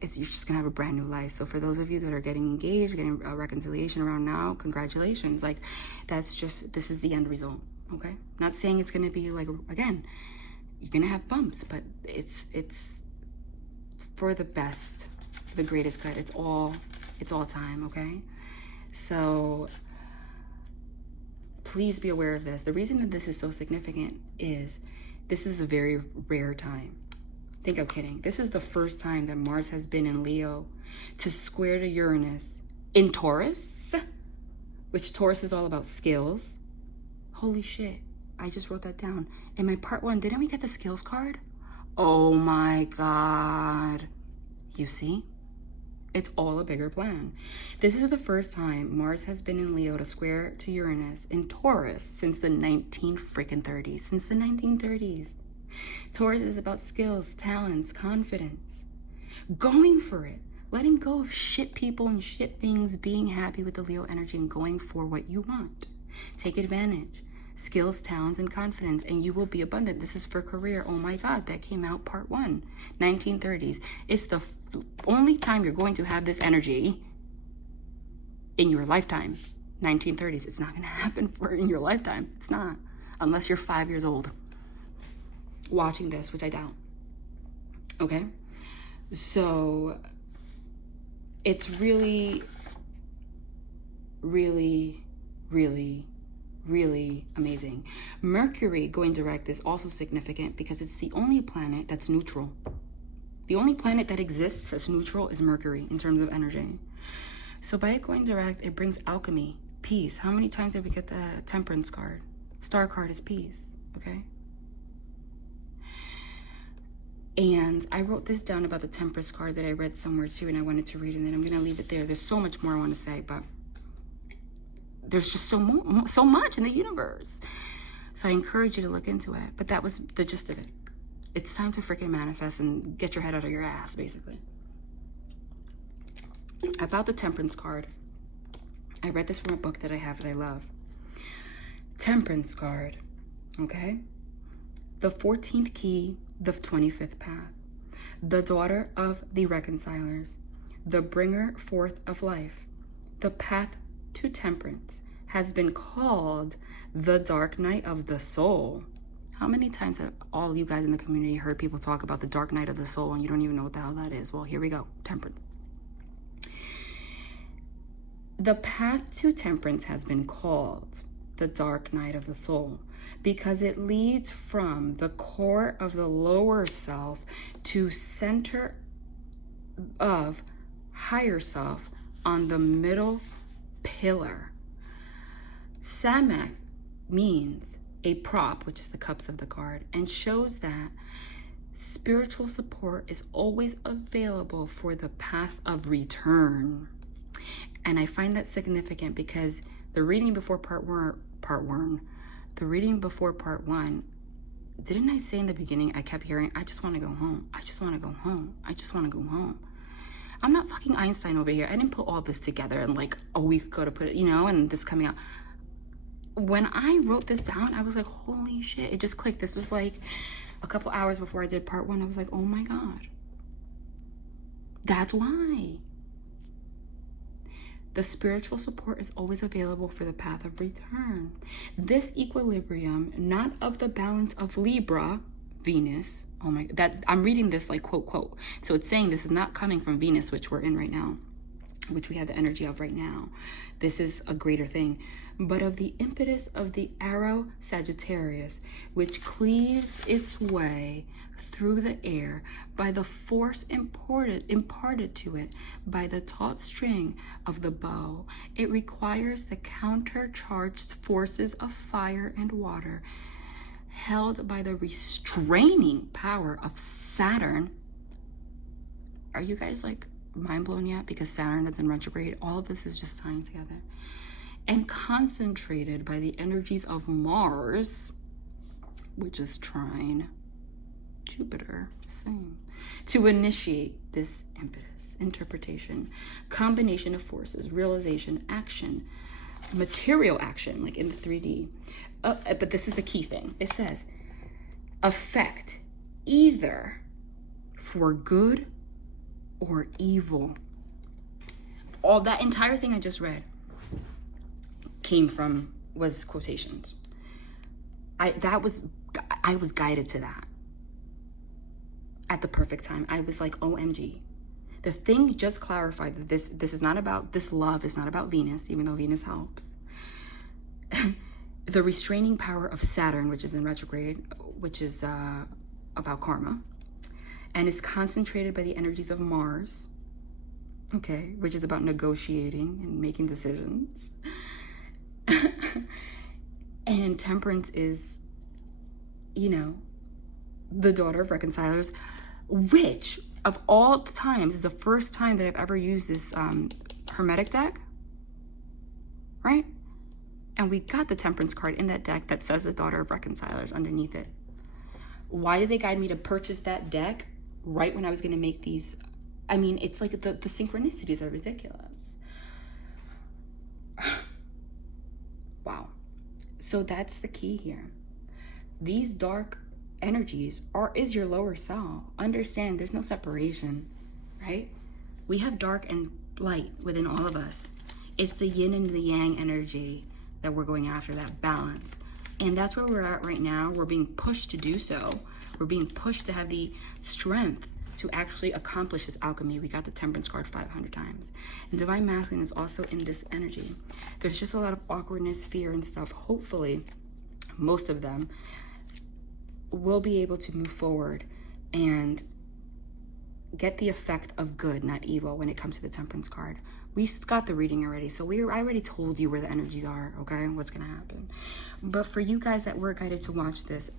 you're just gonna have a brand new life. So for those of you that are getting engaged, getting a reconciliation around now, congratulations. Like, this is the end result, okay? Not saying it's gonna be like, again, you're gonna have bumps, but it's for the best, the greatest good. It's all time, okay? So please be aware of this. The reason that this is so significant is this is a very rare time. Think I'm kidding. This is the first time that Mars has been in Leo to square to Uranus in Taurus, which Taurus is all about skills. Holy shit. I just wrote that down. In my part 1, didn't we get the skills card? Oh my God. You see? It's all a bigger plan. This is the first time Mars has been in Leo to square to Uranus in Taurus since the 1930s. Since the 1930s. Taurus is about skills, talents, confidence. Going for it. Letting go of shit people and shit things. Being happy with the Leo energy and going for what you want. Take advantage. Skills, talents, and confidence, and you will be abundant. This is for career. Oh my God, that came out part 1, 1930s. It's the only time you're going to have this energy in your lifetime. 1930s. It's not going to happen in your lifetime. It's not. Unless you're 5 years old watching this, which I doubt. Okay? So it's really, really, really, really amazing. Mercury going direct is also significant because it's the only planet that's neutral. The only planet that exists as neutral is Mercury in terms of energy. So by it going direct, it brings alchemy, peace. How many times did we get the Temperance card? Star card is peace, okay? And I wrote this down about the Temperance card that I read somewhere too, and I wanted to read it, and then I'm gonna leave it there. There's so much more I want to say, but there's just so much in the universe. So I encourage you to look into it. But that was the gist of it. It's time to freaking manifest and get your head out of your ass, basically. About the Temperance card, I read this from a book that I have that I love. Temperance card, okay? The 14th key, the 25th path. The daughter of the reconcilers. The bringer forth of life. The path to temperance has been called the dark night of the soul. How many times have all you guys in the community heard people talk about the dark night of the soul and you don't even know what the hell that is? Well, here we go. Temperance. The path to temperance has been called the dark night of the soul because it leads from the core of the lower self to center of higher self on the middle pillar. Samak means a prop, which is the cups of the card, and shows that spiritual support is always available for the path of return. And I find that significant because the reading before part one, didn't I say in the beginning, I kept hearing, I just want to go home. I just want to go home. I just want to go home. I'm not fucking Einstein over here. I didn't put all this together in like a week ago to put it, and this coming out. When I wrote this down, I was like, holy shit. It just clicked. This was like a couple hours before I did part 1. I was like, oh my God. That's why. The spiritual support is always available for the path of return. This equilibrium, not of the balance of Libra, Venus. Oh my, that I'm reading this like quote. So it's saying this is not coming from Venus, which we're in right now, which we have the energy of right now. This is a greater thing. But of the impetus of the arrow Sagittarius, which cleaves its way through the air by the force imparted to it by the taut string of the bow. It requires the countercharged forces of fire and water, held by the restraining power of Saturn. Are you guys like mind blown yet? Because Saturn is in retrograde. All of this is just tying together. And concentrated by the energies of Mars, which is trine Jupiter, just saying, to initiate this impetus, interpretation, combination of forces, realization, action, material action, like in the 3D. But this is the key thing. It says, affect either for good or evil. All that entire thing I just read was quotations. I was guided to that at the perfect time. I was like, OMG. The thing just clarified that this is not about, this love is not about Venus, even though Venus helps. The restraining power of Saturn, which is in retrograde, which is about karma, and it's concentrated by the energies of Mars, okay, which is about negotiating and making decisions. And Temperance is, you know, the daughter of reconcilers, which of all the times is the first time that I've ever used this Hermetic deck, right? And we got the Temperance card in that deck that says the daughter of reconcilers underneath it. Why did they guide me to purchase that deck right when I was going to make these? I mean, it's like the synchronicities are ridiculous. Wow. So that's the key here. These dark energies is your lower self. Understand there's no separation, right? We have dark and light within all of us. It's the yin and the yang energy that we're going after, that balance. And that's where we're at right now. We're being pushed to do so. We're being pushed to have the strength to actually accomplish this alchemy. We got the Temperance card 500 times. And Divine Masculine is also in this energy. There's just a lot of awkwardness, fear, and stuff. Hopefully, most of them will be able to move forward and get the effect of good, not evil, when it comes to the Temperance card. We got the reading already, so I already told you where the energies are, okay, what's gonna happen. But for you guys that were guided to watch this,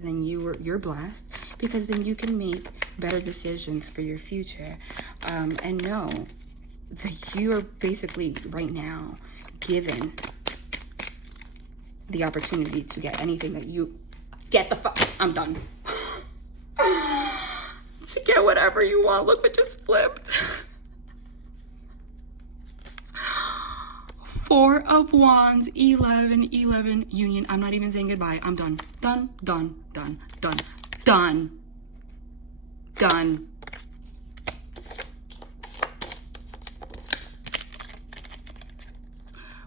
then you're blessed, because then you can make better decisions for your future, and know that you are basically right now given the opportunity to get anything that you get. I'm done. To get whatever you want. Look what just flipped. 4 of Wands, 11 union. I'm not even saying goodbye. I'm done. Done.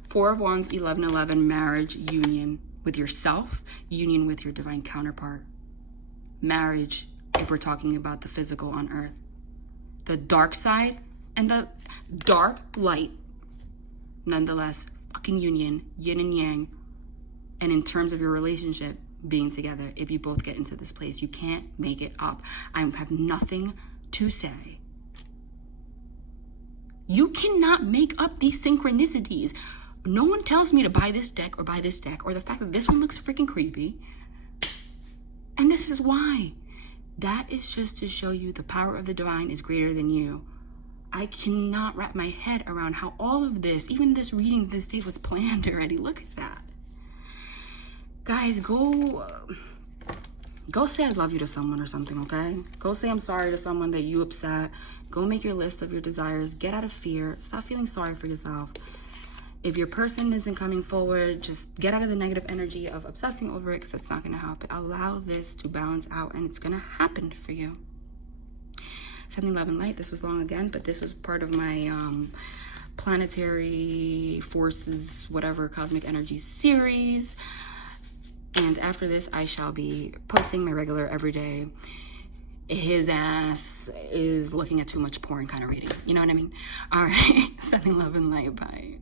4 of Wands, 11, marriage, union with yourself, union with your divine counterpart. Marriage, if we're talking about the physical on earth. The dark side and the dark light. Nonetheless, fucking union, yin and yang. And in terms of your relationship, being together, if you both get into this place, you can't make it up. I have nothing to say. You cannot make up these synchronicities. No one tells me to buy this deck or the fact that this one looks freaking creepy. And this is why. That is just to show you the power of the divine is greater than you. I cannot wrap my head around how all of this, even this reading this day, was planned already. Look at that. Guys, go say I love you to someone or something, okay? Go say I'm sorry to someone that you upset. Go make your list of your desires. Get out of fear. Stop feeling sorry for yourself. If your person isn't coming forward, just get out of the negative energy of obsessing over it, because it's not going to help. Allow this to balance out, and it's going to happen for you. Sending love and light. This was long again, but this was part of my Planetary Forces, whatever, Cosmic Energy series. And after this, I shall be posting my regular everyday, his ass is looking at too much porn kind of reading. You know what I mean? All right. Sending love and light. Bye.